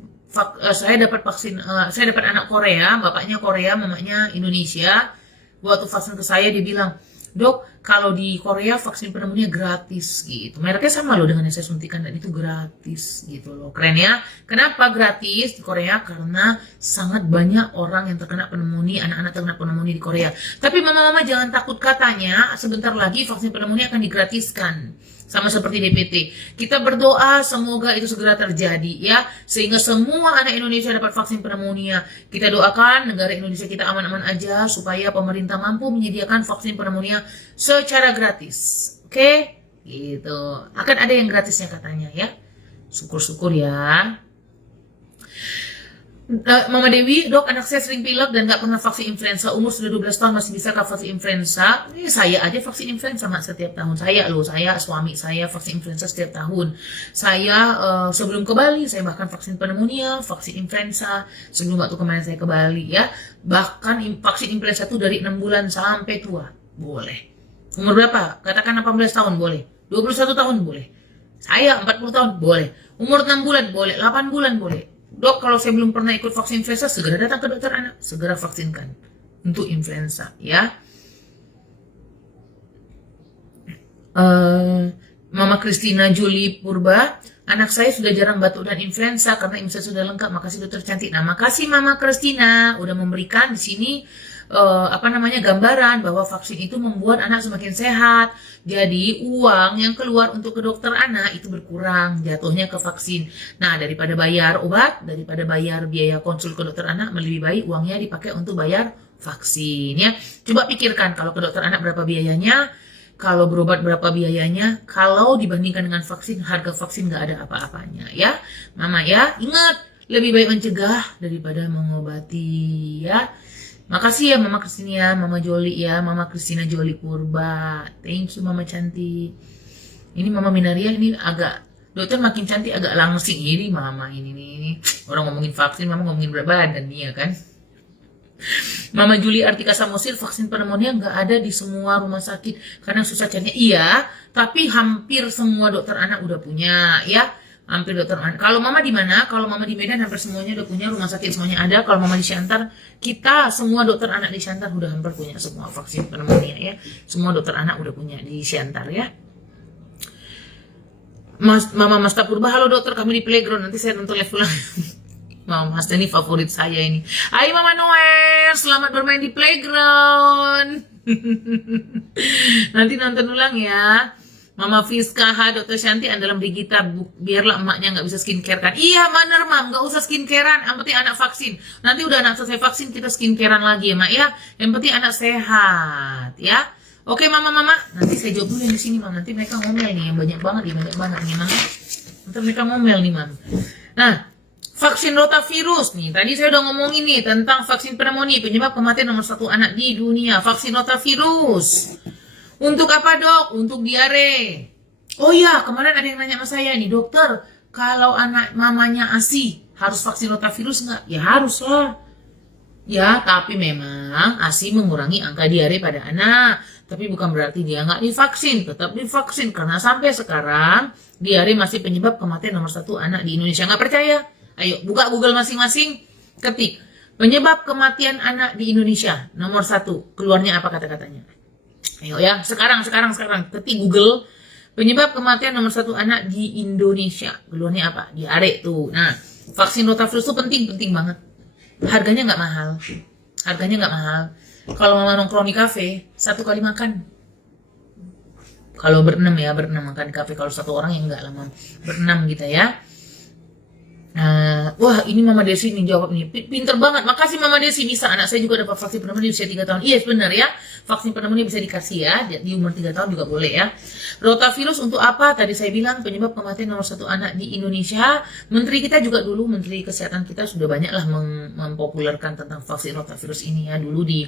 saya dapat anak Korea, bapaknya Korea, mamanya Indonesia. Waktu vaksin ke saya dia bilang, dok kalau di Korea vaksin pneumonia gratis gitu. Mereknya sama loh dengan yang saya suntikan dan itu gratis gitu loh. Keren ya. Kenapa gratis di Korea? Karena sangat banyak orang yang terkena pneumonia, anak-anak terkena pneumonia di Korea. Tapi mama-mama jangan takut, katanya sebentar lagi vaksin pneumonia akan digratiskan. Sama seperti DPT. Kita berdoa semoga itu segera terjadi ya, sehingga semua anak Indonesia dapat vaksin pneumonia. Kita doakan negara Indonesia kita aman-aman aja supaya pemerintah mampu menyediakan vaksin pneumonia secara gratis. Oke? Gitu. Akan ada yang gratisnya katanya ya. Syukur-syukur ya. Mama Dewi, dok anak saya sering pilek dan gak pernah vaksin influenza, umur sudah 12 tahun masih bisa vaksin influenza? Ini saya aja vaksin influenza setiap tahun. Saya suami saya vaksin influenza setiap tahun. Saya sebelum ke Bali saya bahkan vaksin pneumonia, vaksin influenza sebelum waktu kemarin saya ke Bali ya. Bahkan vaksin influenza itu dari 6 bulan sampai tua boleh. Umur berapa? Katakan 18 tahun boleh, 21 tahun boleh, saya 40 tahun boleh, umur 6 bulan boleh, 8 bulan boleh. Dok, kalau saya belum pernah ikut vaksin influenza, segera datang ke dokter anak, segera vaksinkan untuk influenza, ya. Mama Christina Julie Purba, anak saya sudah jarang batuk dan influenza karena imunisasi sudah lengkap. Makasih dokter cantik. Nah, makasih Mama Christina udah memberikan di sini gambaran bahwa vaksin itu membuat anak semakin sehat. Jadi uang yang keluar untuk ke dokter anak itu berkurang jatuhnya ke vaksin. Nah, daripada bayar obat, daripada bayar biaya konsul ke dokter anak, lebih baik uangnya dipakai untuk bayar vaksin ya. Coba pikirkan kalau ke dokter anak berapa biayanya, kalau berobat berapa biayanya, kalau dibandingkan dengan vaksin, harga vaksin nggak ada apa-apanya ya. Mama ya, ingat lebih baik mencegah daripada mengobati ya. Makasih ya Mama Christina, Mama Joli ya, Mama Christina Joli Purba. Thank you Mama cantik. Ini Mama Minaria ini agak, dokter makin cantik agak langsing ini Mama ini. Orang ngomongin vaksin, Mama ngomongin berat badan nih ya kan. Mama Juli Artika Samosir, vaksin pneumonia nggak ada di semua rumah sakit karena susah carinya. Iya, tapi hampir semua dokter anak udah punya ya. Hampir dokter anak. Kalau Mama di mana? Kalau Mama di Medan hampir semuanya udah punya, rumah sakit semuanya ada. Kalau Mama di Siantar, kita semua dokter anak di Siantar udah hampir punya semua vaksin pneumonia ya. Semua dokter anak udah punya di Siantar ya. Mama Mas Purba, halo dokter, kami di playground, nanti saya nonton live ulang. Mama Mas ini favorit saya ini. Hai Mama Noel, selamat bermain di playground. Nanti nonton ulang ya. Mama Fiska, dokter Shanti andalan Brigita, biarlah emaknya nggak bisa skincare kan. Iya bener Mam, nggak usah skincarean, yang penting anak vaksin. Nanti udah anak selesai vaksin kita skincarean lagi ya Mak ya. Yang penting anak sehat ya. Oke Mama, nanti saya jawab dulu yang di sini Mam. Nanti mereka ngomel nih, yang banyak banget nih Mam. Nanti mereka ngomel nih Mam. Nah, vaksin rotavirus nih. Tadi saya udah ngomongin nih tentang vaksin pneumonia, penyebab kematian nomor 1 anak di dunia. Vaksin rotavirus. Untuk apa dok? Untuk diare. Oh iya, kemarin ada yang nanya sama saya nih, dokter, kalau anak mamanya ASI harus vaksin rotavirus nggak? Ya harus lah. Ya, tapi memang ASI mengurangi angka diare pada anak. Tapi bukan berarti dia nggak divaksin, tetap divaksin. Karena sampai sekarang diare masih penyebab kematian nomor 1 anak di Indonesia. Nggak percaya? Ayo buka Google masing-masing, ketik penyebab kematian anak di Indonesia nomor 1, keluarnya apa kata-katanya? Ayo ya, sekarang ketik Google penyebab kematian nomor 1 anak di Indonesia, keluarnya apa? Diare tuh. Nah, vaksin rotavirus itu penting banget. Harganya nggak mahal. Kalau mama nongkrong di kafe, 1 kali makan. Kalau berenam ya, berenam makan di kafe. Kalau 1 orang ya enggak lah, Mam. Berenam gitu ya. Wah, ini Mama Desi nih jawab nih. Pinter banget. Makasih Mama Desi, bisa. Anak saya juga dapat vaksin pneumonia di usia 3 tahun. Iya, benar ya. Vaksin pneumonia bisa dikasih ya. Di umur 3 tahun juga boleh ya. Rotavirus untuk apa? Tadi saya bilang penyebab kematian nomor 1 anak di Indonesia. Menteri kita juga dulu, Menteri Kesehatan kita sudah banyaklah mempopulerkan tentang vaksin rotavirus ini ya. Dulu di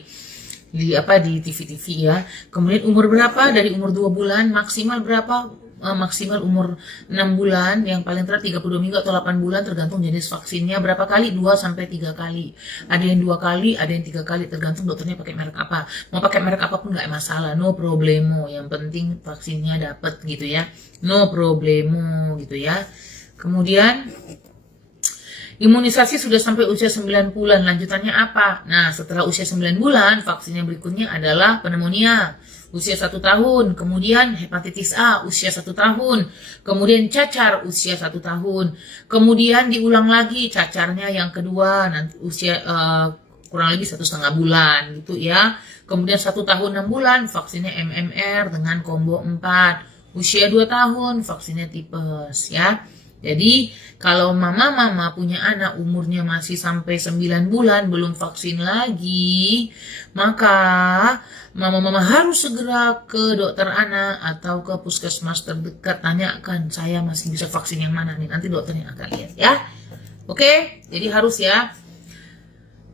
TV-TV ya. Kemudian umur berapa? Dari umur 2 bulan maksimal berapa? Maksimal umur 6 bulan, yang paling terat 32 minggu atau 8 bulan tergantung jenis vaksinnya. Berapa kali? 2 sampai 3 kali. Ada yang 2 kali, ada yang 3 kali, tergantung dokternya pakai merek apa. Mau pakai merek apapun nggak masalah, no problemo. Yang penting vaksinnya dapat gitu ya. No problemo gitu ya. Kemudian imunisasi sudah sampai usia 9 bulan, lanjutannya apa? Nah, setelah usia 9 bulan, vaksin yang berikutnya adalah pneumonia, usia 1 tahun, kemudian hepatitis A, usia 1 tahun, kemudian cacar, usia 1 tahun, kemudian diulang lagi cacarnya yang kedua, nanti usia kurang lebih 1,5 bulan gitu ya, kemudian 1 tahun 6 bulan, vaksinnya MMR dengan combo 4, usia 2 tahun, vaksinnya tipes ya. Jadi kalau mama punya anak umurnya masih sampai 9 bulan belum vaksin lagi, maka mama harus segera ke dokter anak atau ke puskesmas terdekat, tanyakan saya masih bisa vaksin yang mana nih, nanti dokternya akan lihat ya. Oke, jadi harus ya.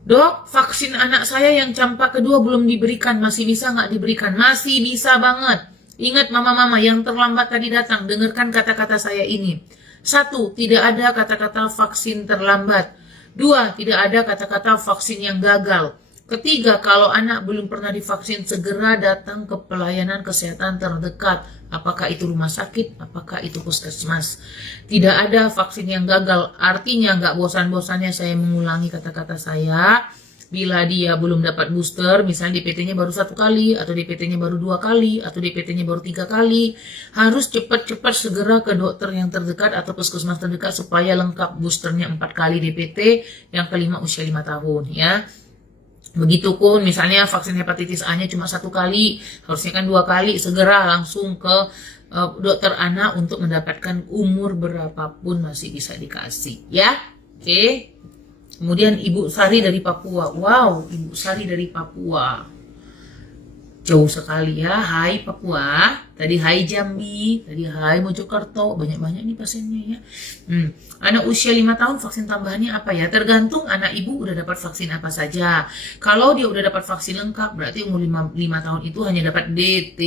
Dok, vaksin anak saya yang campak kedua belum diberikan, masih bisa nggak diberikan? Masih bisa banget. Ingat mama yang terlambat tadi datang, dengarkan kata-kata saya ini. 1, tidak ada kata-kata vaksin terlambat. 2, tidak ada kata-kata vaksin yang gagal. Ketiga, kalau anak belum pernah divaksin, segera datang ke pelayanan kesehatan terdekat. Apakah itu rumah sakit, apakah itu puskesmas. Tidak ada vaksin yang gagal. Artinya nggak bosan-bosannya saya mengulangi kata-kata saya. Bila dia belum dapat booster, misalnya DPT-nya baru 1 kali, atau DPT-nya baru 2 kali, atau DPT-nya baru 3 kali, harus cepat-cepat segera ke dokter yang terdekat atau puskesmas terdekat supaya lengkap boosternya 4 kali DPT, yang kelima usia 5 tahun ya. Begitupun misalnya vaksin hepatitis A-nya cuma 1 kali, harusnya kan 2 kali, segera langsung ke dokter anak untuk mendapatkan umur berapapun masih bisa dikasih ya. Oke. Kemudian Ibu Sari dari Papua. Wow, Ibu Sari dari Papua. Jauh sekali ya. Hai Papua. Tadi hai Jambi. Tadi hai Mojokerto. Banyak-banyak nih pasiennya ya. Anak usia 5 tahun vaksin tambahannya apa ya? Tergantung anak ibu udah dapat vaksin apa saja. Kalau dia udah dapat vaksin lengkap, berarti umur 5 tahun itu hanya dapat DT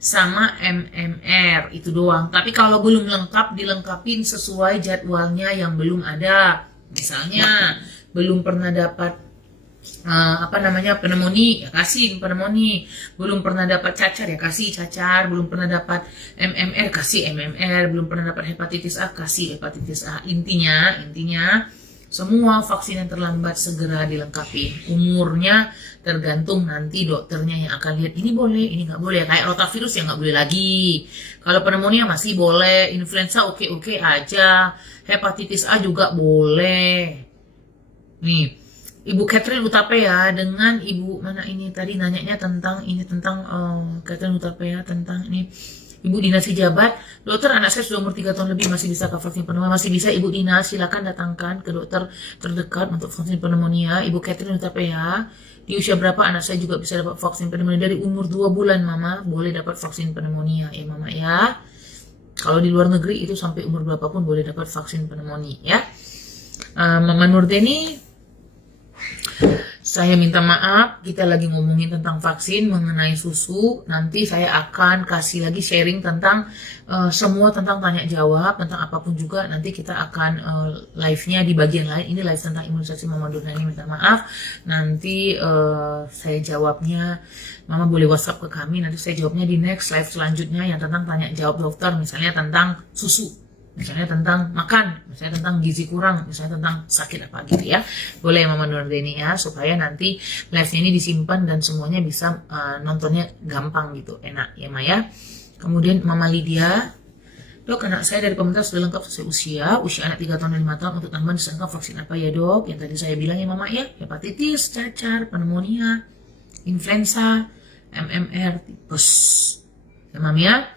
sama MMR. Itu doang. Tapi kalau belum lengkap, dilengkapin sesuai jadwalnya yang belum ada. Misalnya belum pernah dapat pneumonia, ya kasih pneumonia. Belum pernah dapat cacar, ya kasih cacar. Belum pernah dapat MMR, kasih MMR. Belum pernah dapat hepatitis A, kasih hepatitis A. Intinya semua vaksin yang terlambat segera dilengkapi. Umurnya tergantung nanti dokternya yang akan lihat, ini boleh, ini nggak boleh. Kayak rotavirus ya nggak boleh lagi. Kalau pneumonia masih boleh, influenza oke aja, hepatitis A juga boleh. Nih, Ibu Catherine Utapea dengan Ibu mana ini tadi nanyanya tentang Catherine Utapea tentang ini. Ibu Dina Jabat, dokter anak saya sudah umur 3 tahun lebih, masih bisa ke vaksin pneumonia? Masih bisa Ibu Dina, silakan datangkan ke dokter terdekat untuk vaksin pneumonia. Ibu Catherine Utapea, di usia berapa anak saya juga bisa dapat vaksin pneumonia? Dari umur 2 bulan Mama boleh dapat vaksin pneumonia ya Mama ya. Kalau di luar negeri itu sampai umur berapapun boleh dapat vaksin pneumonia ya. Mama Nurdeni, saya minta maaf, kita lagi ngomongin tentang vaksin mengenai susu. Nanti saya akan kasih lagi sharing tentang semua tentang tanya jawab, tentang apapun juga. Nanti kita akan live-nya di bagian lain. Ini live tentang imunisasi Mama Nurdeni, minta maaf. Nanti saya jawabnya, Mama boleh WhatsApp ke kami. Nanti saya jawabnya di next live selanjutnya yang tentang tanya jawab dokter. Misalnya tentang susu, misalnya tentang makan, misalnya tentang gizi kurang, misalnya tentang sakit apa gitu ya. Boleh Mama Nurdeni ya, supaya nanti live ini disimpan dan semuanya bisa nontonnya gampang gitu, enak ya Maya. Kemudian Mama Lydia, dok anak saya dari pemerintah sudah lengkap sesuai usia anak 3 tahun dan 5 tahun, untuk tambahan disangka vaksin apa ya dok? Yang tadi saya bilang ya Mama ya, hepatitis, cacar, pneumonia, influenza, MMR, tipes. Ya, Mam ya.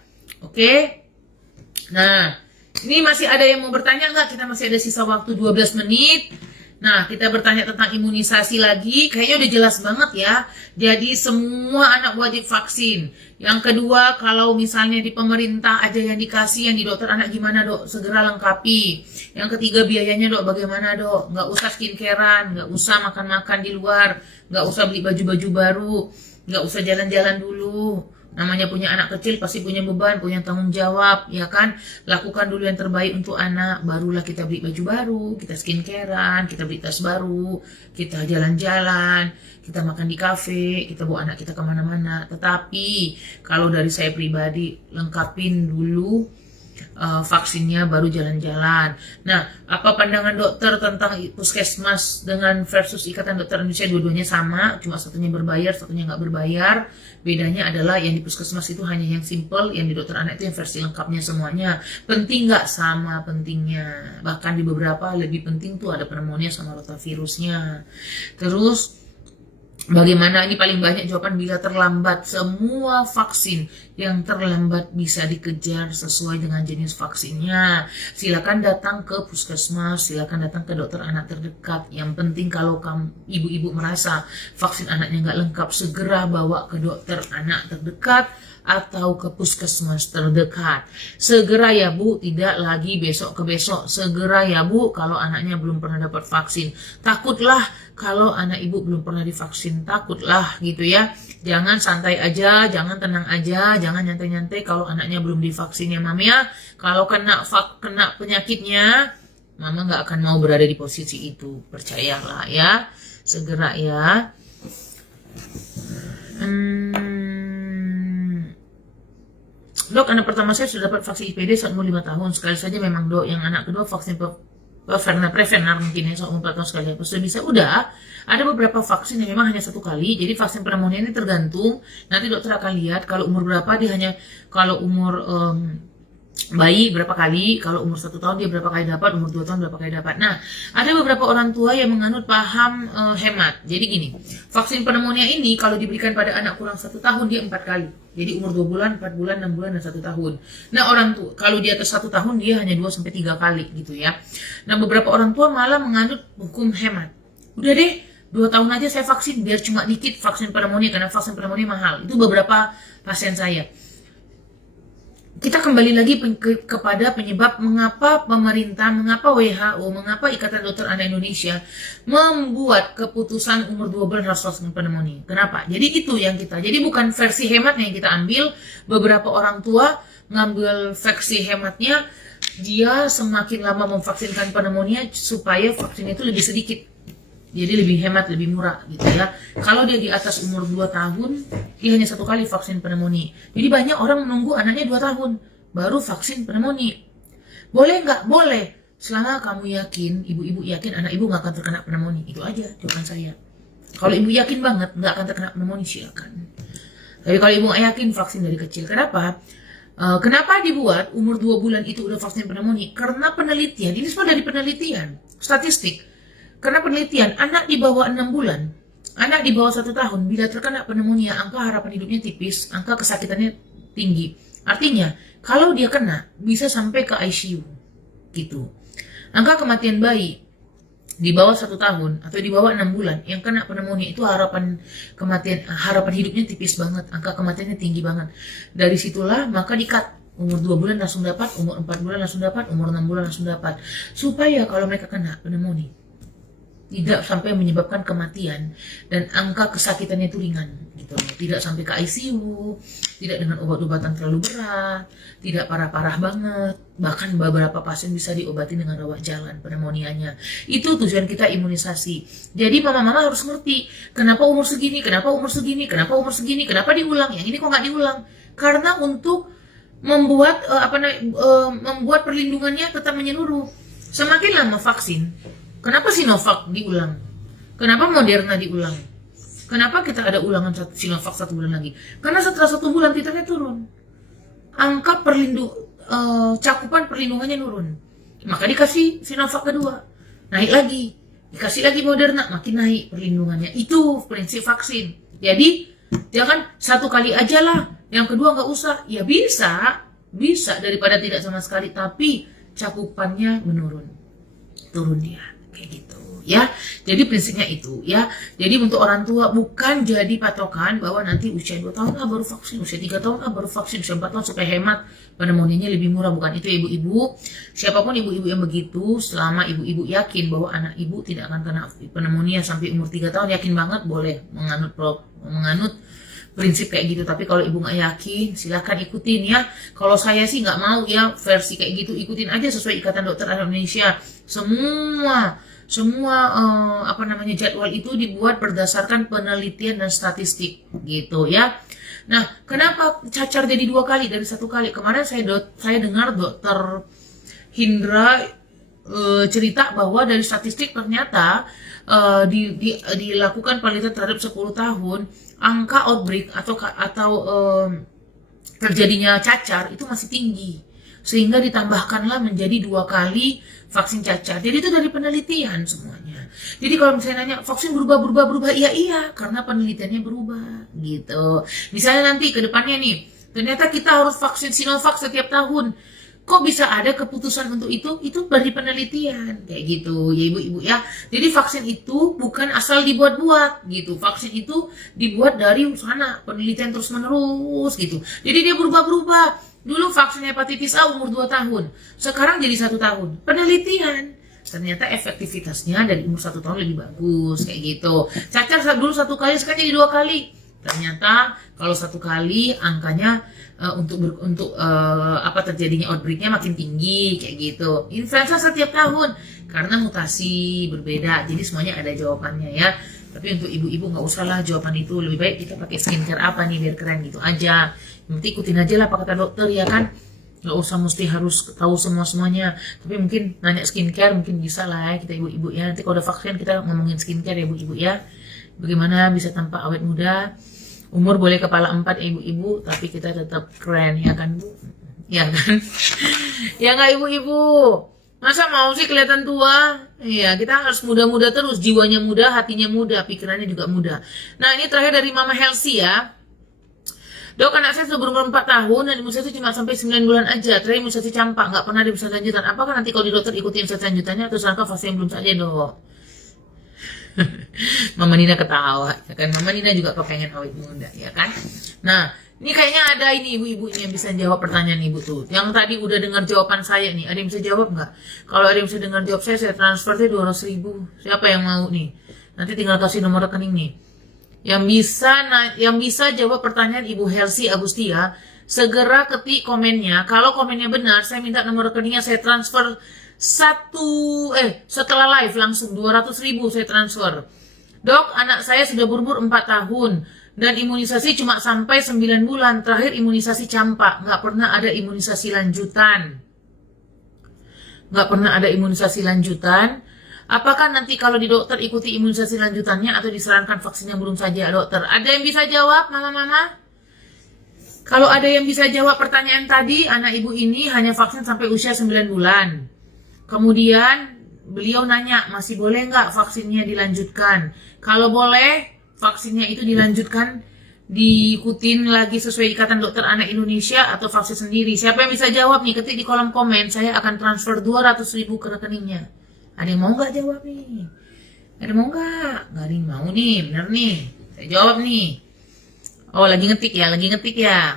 Oke. Nah, ini masih ada yang mau bertanya nggak? Kita masih ada sisa waktu 12 menit. Nah, kita bertanya tentang imunisasi lagi. Kayaknya udah jelas banget ya. Jadi semua anak wajib vaksin. Yang kedua, kalau misalnya di pemerintah aja yang dikasih, yang di dokter anak gimana dok? Segera lengkapi. Yang ketiga, biayanya dok bagaimana dok? Nggak usah skincarean, nggak usah makan-makan di luar, nggak usah beli baju-baju baru, nggak usah jalan-jalan dulu. Namanya punya anak kecil pasti punya beban, punya tanggung jawab, ya kan? Lakukan dulu yang terbaik untuk anak, barulah kita beli baju baru, kita skincarean, kita beli tas baru, kita jalan-jalan, kita makan di kafe, kita bawa anak kita kemana-mana. Tetapi kalau dari saya pribadi, lengkapin dulu vaksinnya baru jalan-jalan. Nah, apa pandangan dokter tentang puskesmas dengan versus Ikatan Dokter Indonesia? Dua-duanya sama, cuma satunya berbayar, satunya nggak berbayar. Bedanya adalah yang di puskesmas itu hanya yang simple, yang di dokter anak itu yang versi lengkapnya semuanya. Penting nggak? Sama pentingnya. Bahkan di beberapa lebih penting tuh ada pneumonia sama rotavirusnya. Terus bagaimana, ini paling banyak jawaban, bila terlambat. Semua vaksin yang terlambat bisa dikejar sesuai dengan jenis vaksinnya. Silakan datang ke puskesmas, silakan datang ke dokter anak terdekat. Yang penting kalau kamu ibu-ibu merasa vaksin anaknya nggak lengkap, segera bawa ke dokter anak terdekat atau ke puskesmas terdekat. Segera ya Bu, tidak lagi besok ke besok. Segera ya Bu kalau anaknya belum pernah dapat vaksin. Takutlah kalau anak ibu belum pernah divaksin, takutlah gitu ya. Jangan santai aja, jangan tenang aja, jangan nyantai-nyantai kalau anaknya belum divaksin ya Mama ya. Kalau kena penyakitnya, Mama nggak akan mau berada di posisi itu, percayalah ya. Segera ya. Dok, anak pertama saya sudah dapat vaksin IPD saat umur 5 tahun. Sekali saja memang dok, yang anak kedua vaksin Prevenar mungkin ya, saat umur 4 tahun sekali. Sudah bisa, udah. Ada beberapa vaksin yang memang hanya satu kali. Jadi vaksin pneumonia ini tergantung. Nanti dokter akan lihat kalau umur berapa dia hanya, kalau umur bayi berapa kali, kalau umur 1 tahun dia berapa kali dapat, umur 2 tahun berapa kali dapat. Nah, ada beberapa orang tua yang menganut paham hemat. Jadi gini, vaksin pneumonia ini kalau diberikan pada anak kurang 1 tahun dia 4 kali. Jadi umur 2 bulan, 4 bulan, 6 bulan, dan 1 tahun. Nah, orang tua kalau di atas 1 tahun dia hanya 2-3 kali gitu ya. Nah, beberapa orang tua malah menganut hukum hemat. Udah deh, 2 tahun aja saya vaksin biar cuma dikit vaksin pneumonia, karena vaksin pneumonia mahal. Itu beberapa pasien saya. Kita kembali lagi kepada penyebab mengapa pemerintah, mengapa WHO, mengapa Ikatan Dokter Anak Indonesia membuat keputusan umur 2 bulan harus vaksin pneumonia. Kenapa? Jadi itu yang kita, jadi bukan versi hematnya yang kita ambil. Beberapa orang tua ngambil versi hematnya, dia semakin lama memvaksinkan pneumonia supaya vaksin itu lebih sedikit. Jadi lebih hemat, lebih murah gitu ya. Kalau dia di atas umur 2 tahun, dia hanya 1 kali vaksin pneumonia. Jadi banyak orang menunggu anaknya 2 tahun, baru vaksin pneumonia. Boleh nggak? Boleh. Selama kamu yakin, ibu-ibu yakin anak ibu nggak akan terkena pneumonia. Itu aja jawaban saya. Kalau ibu yakin banget nggak akan terkena pneumonia, silakan. Tapi kalau ibu nggak yakin, vaksin dari kecil. Kenapa? Kenapa dibuat umur 2 bulan itu udah vaksin pneumonia? Karena penelitian, ini semua dari penelitian, statistik. Karena penelitian, anak di bawah 6 bulan, anak di bawah 1 tahun, bila terkena pneumonia, angka harapan hidupnya tipis, angka kesakitannya tinggi. Artinya, kalau dia kena, bisa sampai ke ICU. Gitu. Angka kematian bayi di bawah 1 tahun atau di bawah 6 bulan yang kena pneumonia itu harapan hidupnya tipis banget, angka kematiannya tinggi banget. Dari situlah maka dikat, umur 2 bulan langsung dapat, umur 4 bulan langsung dapat, umur 6 bulan langsung dapat. Supaya kalau mereka kena pneumonia tidak sampai menyebabkan kematian dan angka kesakitannya itu ringan gitu. Tidak sampai ke ICU, tidak dengan obat-obatan terlalu berat, tidak parah-parah banget, bahkan beberapa pasien bisa diobati dengan rawat jalan pneumonianya. Itu tujuan kita imunisasi. Jadi mama-mama harus ngerti kenapa umur segini, kenapa umur segini, kenapa umur segini, kenapa diulang, yang ini kok nggak diulang. Karena untuk membuat membuat perlindungannya tetap menyeluruh. Semakin lama vaksin, kenapa Sinovac diulang? Kenapa Moderna diulang? Kenapa kita ada ulangan Sinovac 1 bulan lagi? Karena setelah 1 bulan titrnya turun. Angka cakupan perlindungannya turun. Maka dikasih Sinovac kedua. Naik lagi. Dikasih lagi Moderna, makin naik perlindungannya. Itu prinsip vaksin. Jadi jangan satu kali aja lah, yang kedua nggak usah. Ya bisa daripada tidak sama sekali, tapi cakupannya turun dia, kayak gitu ya. Jadi prinsipnya itu ya. Jadi untuk orang tua bukan jadi patokan bahwa nanti usia 2 tahun baru vaksin, usia 3 tahun baru vaksin, usia 4 tahun supaya hemat pneumonia lebih murah. Bukan itu ibu-ibu. Siapapun ibu-ibu yang begitu, selama ibu-ibu yakin bahwa anak ibu tidak akan kena pneumonia sampai umur 3 tahun, yakin banget boleh menganut prinsip kayak gitu. Tapi kalau ibu nggak yakin, silahkan ikutin ya. Kalau saya sih nggak mau ya versi kayak gitu, ikutin aja sesuai Ikatan Dokter Indonesia. Semua jadwal itu dibuat berdasarkan penelitian dan statistik gitu ya. Nah, kenapa cacar jadi 2 kali dari 1 kali? Kemarin saya dengar dokter Hindra cerita bahwa dari statistik ternyata dilakukan penelitian terhadap 10 tahun, angka outbreak atau terjadinya cacar itu masih tinggi, sehingga ditambahkanlah menjadi 2 kali vaksin cacar. Jadi itu dari penelitian semuanya. Jadi kalau misalnya nanya vaksin berubah, iya karena penelitiannya berubah gitu. Misalnya nanti ke depannya nih, ternyata kita harus vaksin Sinovac setiap tahun. Kok bisa ada keputusan untuk itu? Itu dari penelitian kayak gitu ya ibu-ibu ya. Jadi vaksin itu bukan asal dibuat-buat gitu. Vaksin itu dibuat dari sana, penelitian terus-menerus gitu. Jadi dia berubah-berubah. Dulu vaksin hepatitis A umur 2 tahun, sekarang jadi 1 tahun. Penelitian. Ternyata efektivitasnya dari umur 1 tahun lebih bagus kayak gitu. Cacar dulu 1 kali, sekarang jadi 2 kali. Ternyata kalau 1 kali angkanya untuk terjadinya outbreaknya makin tinggi kayak gitu. Influenza setiap tahun karena mutasi berbeda. Jadi semuanya ada jawabannya ya. Tapi untuk ibu-ibu nggak usah lah jawaban itu, lebih baik kita pakai skincare apa nih biar keren gitu aja. Nanti ikutin aja lah apa kata dokter ya kan. Nggak usah mesti harus tahu semuanya. Tapi mungkin nanya skincare mungkin bisa lah ya kita ibu-ibu ya. Nanti kalau udah vaksin kita ngomongin skincare ya ibu-ibu ya. Bagaimana bisa tampak awet muda. Umur boleh kepala 4 ibu-ibu, tapi kita tetap keren ya kan Bu? Ya kan? Ya nggak ibu-ibu? Masa mau sih kelihatan tua? Iya, kita harus muda-muda terus. Jiwanya muda, hatinya muda, pikirannya juga muda. Nah ini terakhir dari Mama Helsi ya. Dok, anak saya sudah berumur 4 tahun dan imunisasi cuma sampai 9 bulan aja. Terakhir imunisasi campak, nggak pernah ada imunisasi lanjutan. Apakah nanti kalau di dokter ikutin imunisasi lanjutannya atau sangka vaksin belum saja dok? Mama Nina ketawa ya kan, Mama Nina juga kepengen awet muda ya kan. Nah ini kayaknya ada ini ibu-ibu yang bisa jawab pertanyaan ibu tuh, yang tadi udah dengar jawaban saya nih. Ada yang bisa jawab nggak? Kalau ada yang bisa dengar jawab saya transfer 200.000. Siapa yang mau nih? Nanti tinggal kasih nomor rekening nih. Yang bisa jawab pertanyaan Ibu Helsi Agustia, segera ketik komennya. Kalau komennya benar, saya minta nomor rekeningnya, saya transfer setelah live langsung 200.000 saya transfer. Dok, anak saya sudah berumur 4 tahun dan imunisasi cuma sampai 9 bulan. Terakhir imunisasi campak, nggak pernah ada imunisasi lanjutan. Apakah nanti kalau di dokter ikuti imunisasi lanjutannya atau disarankan vaksin yang belum saja dokter? Ada yang bisa jawab mama-mama? Kalau ada yang bisa jawab pertanyaan tadi, anak ibu ini hanya vaksin sampai usia 9 bulan. Kemudian beliau nanya, masih boleh nggak vaksinnya dilanjutkan? Kalau boleh, vaksinnya itu dilanjutkan, diikutin lagi sesuai Ikatan Dokter Anak Indonesia atau vaksin sendiri. Siapa yang bisa jawab nih? Ketik di kolom komen, saya akan transfer 200.000 ke rekeningnya. Ada yang mau nggak jawab nih? Ada yang mau nggak? Nggak ada yang mau nih, bener nih. Saya jawab nih. Oh, lagi ngetik ya.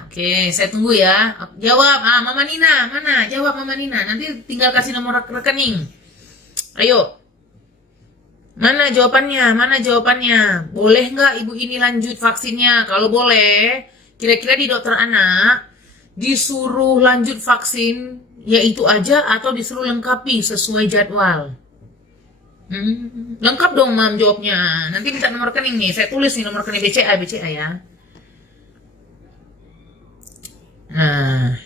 Oke, saya tunggu ya. Jawab. Mama Nina, mana? Jawab Mama Nina. Nanti tinggal kasih nomor rekening. Ayo. Mana jawabannya? Boleh nggak ibu ini lanjut vaksinnya? Kalau boleh, kira-kira di dokter anak disuruh lanjut vaksin, ya itu aja atau disuruh lengkapi sesuai jadwal? Lengkap dong, Mam, jawabnya. Nanti minta nomor rekening nih. Saya tulis nih nomor rekening BCA ya. Nah,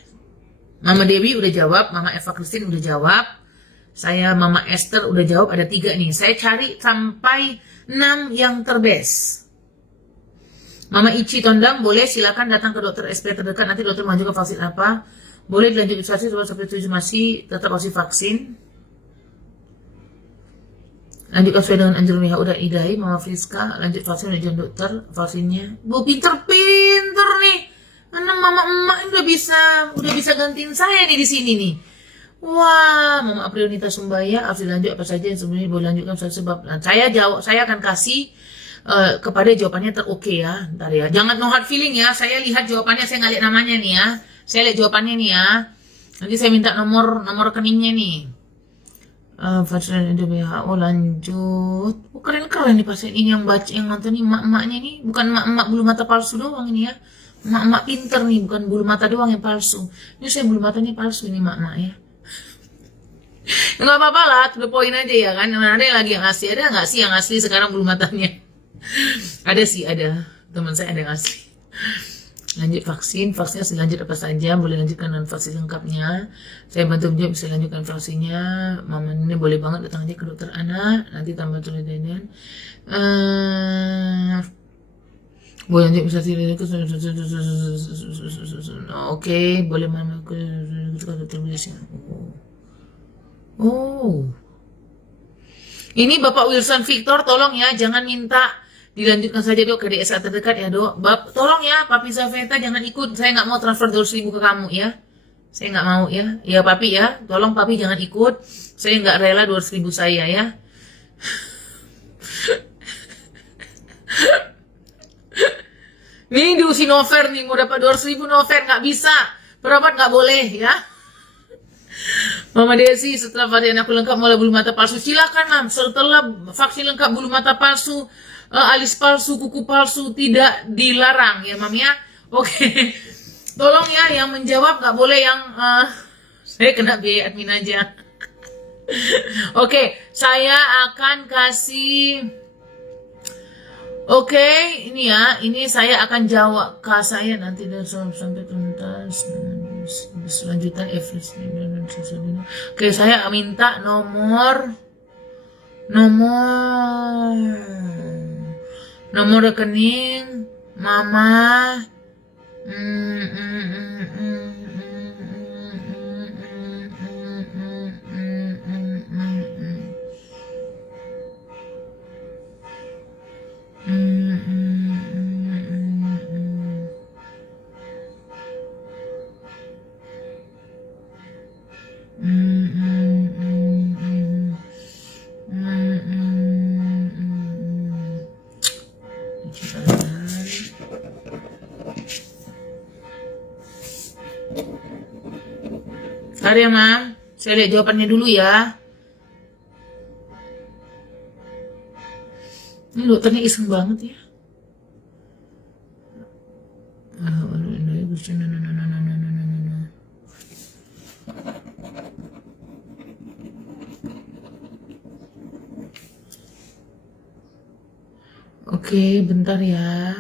Mama Dewi udah jawab, Mama Eva Christine udah jawab, saya Mama Esther udah jawab, ada 3 nih. Saya cari sampai 6 yang terbest. Mama Ici Tondang, boleh silakan datang ke dokter SP terdekat, nanti dokter mengajukan vaksin apa. Boleh dilanjut imunisasi sampai 7 masih tetap vaksin. Lanjutkan sesuai dengan anjuran WHO dan IDAI. Mama Friska lanjut vaksin udah jangan dokter vaksinnya. Bu pinter-pinter nih. Karena mama emak udah bisa gantiin saya nih di sini nih. Wah, Mama Aprionita Sumbaya, harus dilanjut apa saja yang sebenarnya boleh lanjutkan sebab. Nah, saya akan kasih kepada jawabannya teroke ya. Ntar ya. Jangan no hard feeling ya. Saya lihat jawabannya, saya nggak lihat namanya nih ya. Saya lihat jawabannya nih ya. Nanti saya minta nomor rekeningnya nih. Vaksin WHO lanjut. Oh, keren-keren nih pasien ini yang nonton nih emak-emaknya nih. Bukan emak-emak bulu mata palsu doang ini ya. Emak-emak pinter nih, bukan bulu mata doang yang palsu. Ini saya bulu matanya palsu ini emak-emak ya. Nggak apa-apa lah, to the point aja ya kan. Ada yang lagi yang asli, ada nggak sih yang asli sekarang bulu matanya? Ada sih, ada. Teman saya ada yang asli. Lanjut vaksinnya lanjut apa saja, boleh lanjutkan dengan vaksin lengkapnya. Saya bantu menjawab bisa lanjutkan vaksinnya. Mama ini boleh banget datang aja ke dokter anak, nanti tambah tulisan. Boleh lanjut bisa oke, boleh mama ke dokter biasa. Oh. Ini Bapak Wilson Victor, tolong ya, jangan minta dilanjutkan saja dok ke DSA terdekat ya dok. Tolong ya, Papi Zafeta jangan ikut. Saya nggak mau transfer 200.000 ke kamu ya. Saya nggak mau ya. Ya Papi ya, tolong Papi jangan ikut. Saya nggak rela 200.000 saya ya. Nih di Sinovac nih, mau dapat 200.000 Novac nggak bisa. Berobat nggak boleh ya. Mama Desi, setelah varian aku lengkap mulai bulu mata palsu, silakan mam. Setelah vaksin lengkap bulu mata palsu, alis palsu, kuku palsu tidak dilarang ya mam ya. Oke. Tolong ya yang menjawab, nggak boleh yang saya kena biaya admin aja. Oke, saya akan kasih. Oke, ini ya, ini saya akan jawab ke saya nanti dan sampai tuntas. Selanjutnya oke, saya minta nomor rekening mama. Bentar ya mam, saya lihat jawabannya dulu ya. Ini dokternya iseng banget ya. Oke, bentar ya.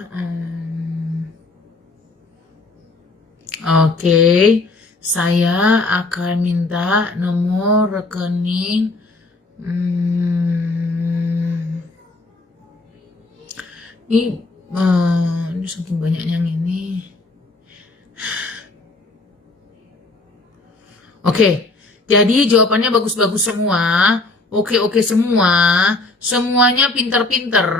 Oke, saya akan minta nomor rekening. Ini saking banyaknya yang ini. Oke, jadi jawabannya bagus-bagus semua. Oke semua. Semuanya pinter-pinter.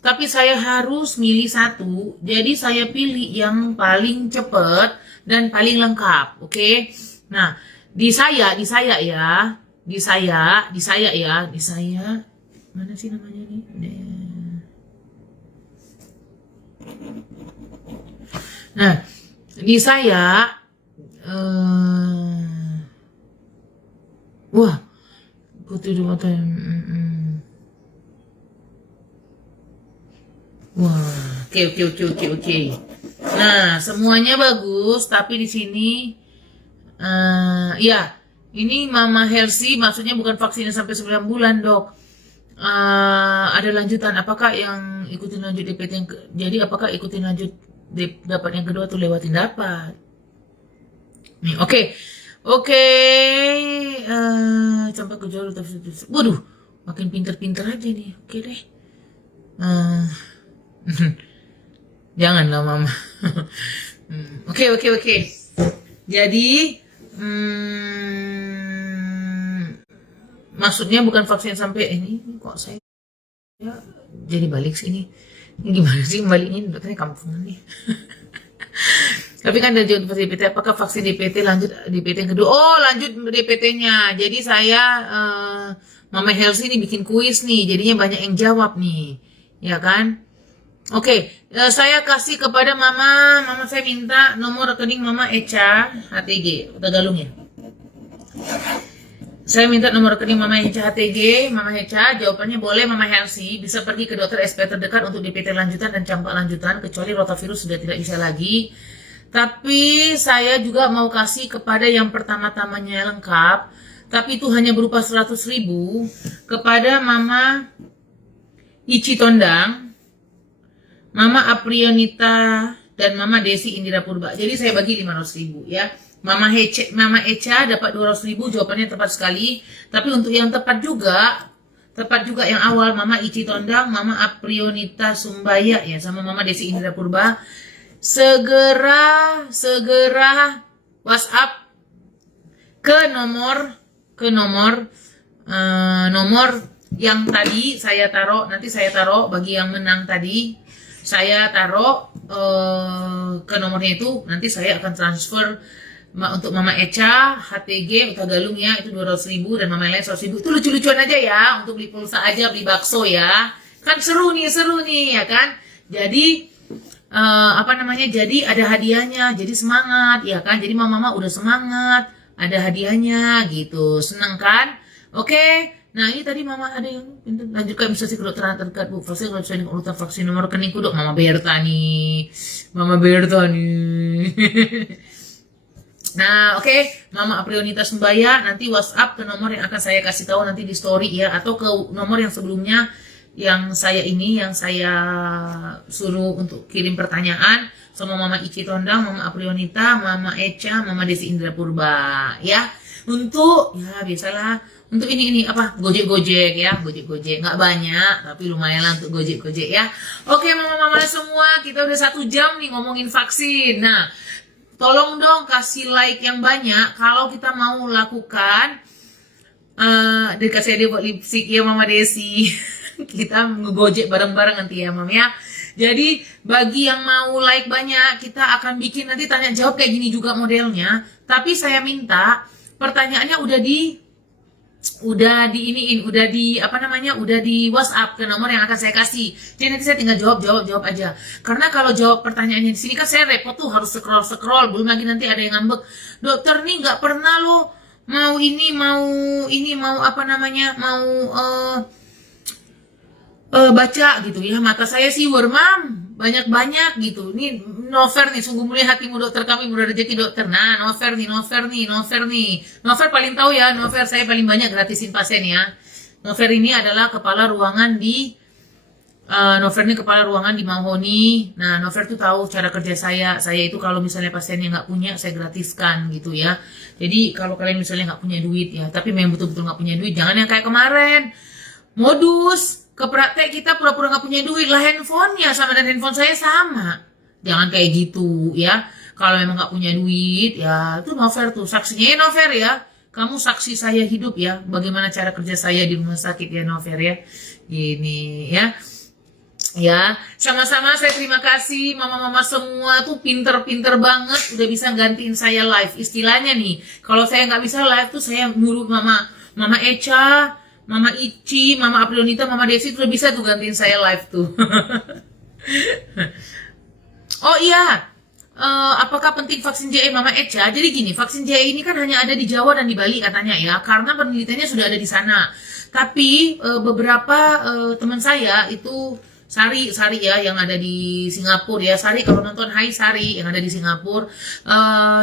Tapi saya harus milih satu. Jadi saya pilih yang paling cepat dan paling lengkap. Oke. Nah, di saya ya. Di saya. Mana sih namanya nih? Nah, di saya wah, putih di mata. Wah, oke. Nah, semuanya bagus, tapi di sini ya, ini Mama Hersi, maksudnya bukan vaksinnya sampai 9 bulan, Dok. Ada lanjutan, apakah yang ikutin lanjut DPT jadi apakah ikutin lanjut dapat yang kedua tuh lewatin dapat. Nih, oke. Campak gejala terus. Waduh, makin pinter-pinter aja nih. Oke deh. Janganlah mama. Oke. Jadi Maksudnya bukan vaksin sampai ini kok saya jadi balik sini. Ini gimana sih baliknya? Dokternya kampungan nih. Tapi kan ada juga DPT, apakah vaksin DPT lanjut DPT yang kedua? Oh, lanjut DPT-nya. Jadi saya Mama Helsi ini bikin kuis nih, jadinya banyak yang jawab nih. Ya kan? Oke, saya kasih kepada Mama saya minta nomor rekening Mama Echa HTG, Tagalog ya. Saya minta nomor rekening Mama Echa HTG, Mama Echa, jawabannya boleh Mama Helsi, bisa pergi ke dokter SP terdekat untuk DPT lanjutan dan campak lanjutan, kecuali rotavirus sudah tidak bisa lagi. Tapi saya juga mau kasih kepada yang pertama-tamanya lengkap, tapi itu hanya berupa 100.000 kepada Mama Ici Tondang, Mama Aprionita, dan Mama Desi Indira Purba. Jadi saya bagi 500.000 ya. Mama Echa dapat 200.000, jawabannya tepat sekali. Tapi untuk yang tepat juga yang awal Mama Ici Tondang, Mama Aprionita Sumbaya ya, sama Mama Desi Indira Purba. Segera WhatsApp ke nomor yang tadi saya taruh. Nanti saya taruh bagi yang menang tadi. Saya taruh ke nomornya itu, nanti saya akan transfer untuk Mama Echa HTG Tagalog ya, itu 200.000 dan Mama lain 100.000. Itu lucu-lucuan aja ya, untuk beli pulsa aja, beli bakso ya. Kan seru nih ya kan. Jadi jadi ada hadiahnya, jadi semangat ya kan. Jadi mama udah semangat, ada hadiahnya gitu, seneng kan? Oke. Nah ini tadi Mama ada yang lanjutkan bisa ke dokter terdekat Bu, vaksin kalau saya urutan vaksin nomor rekeningku dok, Mama Berta nih. Nah oke. Mama Aprionita Sembaya, nanti WhatsApp ke nomor yang akan saya kasih tahu nanti di story ya, atau ke nomor yang sebelumnya yang saya suruh untuk kirim pertanyaan sama Mama Ici Tondang, Mama Aprionita, Mama Echa, Mama Desi Indra Purba ya. Untuk ya biasalah untuk ini gojek ya, gojek nggak banyak tapi lumayan lah untuk gojek ya. Oke mama semua, kita udah 1 jam nih ngomongin vaksin. Nah tolong dong kasih like yang banyak kalau kita mau lakukan dikasih dia buat lipstick ya Mama Desi. Kita ngegojek bareng-bareng nanti ya Mam ya. Jadi bagi yang mau like banyak, kita akan bikin nanti tanya jawab kayak gini juga modelnya. Tapi saya minta pertanyaannya udah di WhatsApp ke nomor yang akan saya kasih. Jadi nanti saya tinggal jawab aja. Karena kalau jawab pertanyaannya di sini kan saya repot tuh, harus scroll. Belum lagi nanti ada yang ngambek. Dokter nih nggak pernah loh mau baca gitu ya, mata saya sih Mam banyak gitu. Ini Nover nih, sungguh mulia hatimu dokter, kami murah rezeki dokter. Nah Nover paling tahu ya. Nover saya paling banyak gratisin pasien ya. Nover ini adalah kepala ruangan di Mahoni. Nah Nover tuh tahu cara kerja saya itu kalau misalnya pasiennya nggak punya, saya gratiskan gitu ya. Jadi kalau kalian misalnya nggak punya duit ya, tapi memang betul-betul nggak punya duit, jangan yang kayak kemarin modus ke praktek kita pura-pura nggak punya duit lah, handphonenya sama dan handphone saya sama. Jangan kayak gitu ya. Kalau memang nggak punya duit ya, itu Nover tuh saksinya ya Nover ya. Kamu saksi saya hidup ya, bagaimana cara kerja saya di rumah sakit ya Nover ya. Gini ya. Ya, sama-sama saya terima kasih mama-mama semua tuh pinter-pinter banget udah bisa gantiin saya live. Istilahnya nih, kalau saya nggak bisa live tuh saya nyuruh Mama Echa, Mama Ici, Mama Aprionita, Mama Desi tuh bisa tuh gantiin saya live tuh. Oh iya, apakah penting vaksin JE Mama Echa? Jadi gini, vaksin JE ini kan hanya ada di Jawa dan di Bali katanya ya, karena penelitiannya sudah ada di sana. Tapi beberapa teman saya itu Sari ya yang ada di Singapura ya. Sari kalau nonton Hai Sari yang ada di Singapura.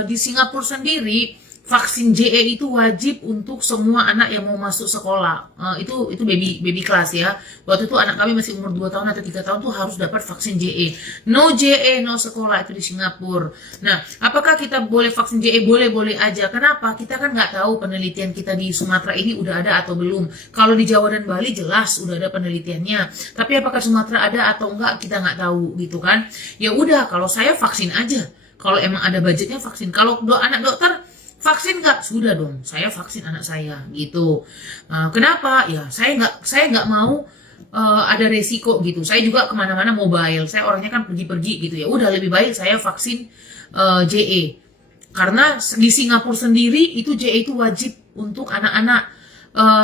Di Singapura sendiri vaksin JE itu wajib untuk semua anak yang mau masuk sekolah. Itu baby kelas ya. Waktu itu anak kami masih umur 2 tahun atau 3 tahun tuh harus dapat vaksin JE. No JE, no sekolah, itu di Singapura. Nah, apakah kita boleh vaksin JE? Boleh aja. Kenapa? Kita kan nggak tahu penelitian kita di Sumatera ini udah ada atau belum. Kalau di Jawa dan Bali jelas udah ada penelitiannya. Tapi apakah Sumatera ada atau enggak kita nggak tahu gitu kan. Ya udah, kalau saya vaksin aja. Kalau emang ada budgetnya vaksin. Kalau anak dokter Vaksin nggak? Sudah dong, saya vaksin anak saya gitu. Kenapa? Ya saya nggak mau ada resiko gitu. Saya juga kemana-mana mobile. Saya orangnya kan pergi-pergi gitu ya. Udah lebih baik saya vaksin JE. Karena di Singapura sendiri itu JE itu wajib untuk anak-anak.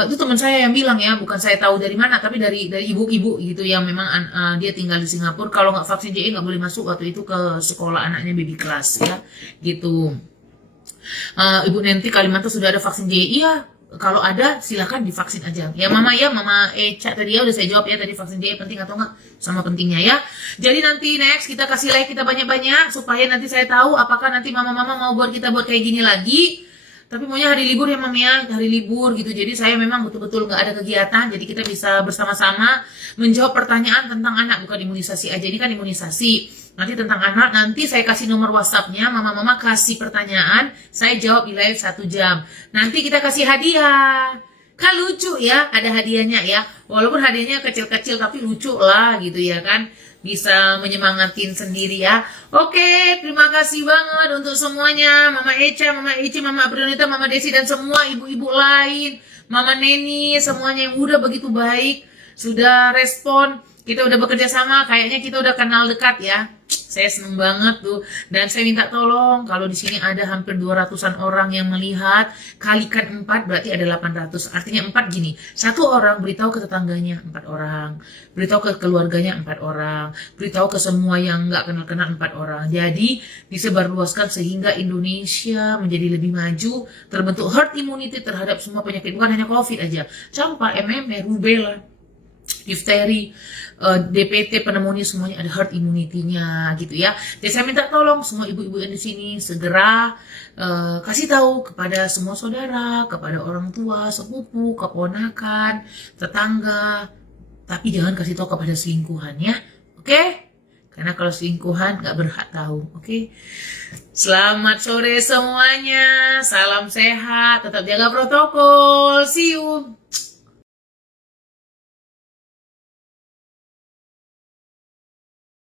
Itu teman saya yang bilang ya, bukan saya tahu dari mana, tapi dari ibu-ibu gitu yang memang dia tinggal di Singapura. Kalau nggak vaksin JE nggak boleh masuk waktu itu ke sekolah anaknya baby class ya, gitu. Ibu Nenti Kalimantan sudah ada vaksin JE? Iya, kalau ada silakan divaksin aja. Ya Mama Eca tadi ya udah saya jawab ya tadi, vaksin JE penting atau enggak, sama pentingnya ya. Jadi nanti next kita kasih like kita banyak-banyak supaya nanti saya tahu apakah nanti mama-mama mau buat kayak gini lagi. Tapi maunya hari libur ya Mam ya, hari libur gitu. Jadi saya memang betul-betul nggak ada kegiatan. Jadi kita bisa bersama-sama menjawab pertanyaan tentang anak, bukan imunisasi aja. Ini kan imunisasi. Nanti tentang anak, nanti saya kasih nomor WhatsApp-nya, mama-mama kasih pertanyaan, saya jawab di live 1 jam. Nanti kita kasih hadiah. Kan lucu ya, ada hadiahnya ya. Walaupun hadiahnya kecil-kecil tapi lucu lah gitu ya kan. Bisa menyemangatin sendiri ya. Oke, terima kasih banget untuk semuanya. Mama Eca, Mama Eci, Mama Aprionita, Mama Desi, dan semua ibu-ibu lain. Mama Neni, semuanya yang udah begitu baik. Sudah respon. Kita udah bekerja sama, kayaknya kita udah kenal dekat ya. Saya seneng banget tuh. Dan saya minta tolong, kalau di sini ada hampir 200-an orang yang melihat, kalikan 4 berarti ada 800. Artinya 4 gini, 1 orang beritahu ke tetangganya 4 orang, beritahu ke keluarganya 4 orang, beritahu ke semua yang nggak kenal-kenal 4 orang. Jadi disebarluaskan sehingga Indonesia menjadi lebih maju, terbentuk herd immunity terhadap semua penyakit, bukan hanya COVID aja, campak, MMA, rubella, difteri, DPT, pneumonia, semuanya ada herd immunity-nya gitu ya. Jadi saya minta tolong semua ibu-ibu yang di sini segera kasih tahu kepada semua saudara, kepada orang tua, sepupu, keponakan, tetangga, tapi jangan kasih tahu kepada selingkuhan ya, oke? Karena kalau selingkuhan nggak berhak tahu, oke? Selamat sore semuanya, salam sehat, tetap jaga protokol, see you.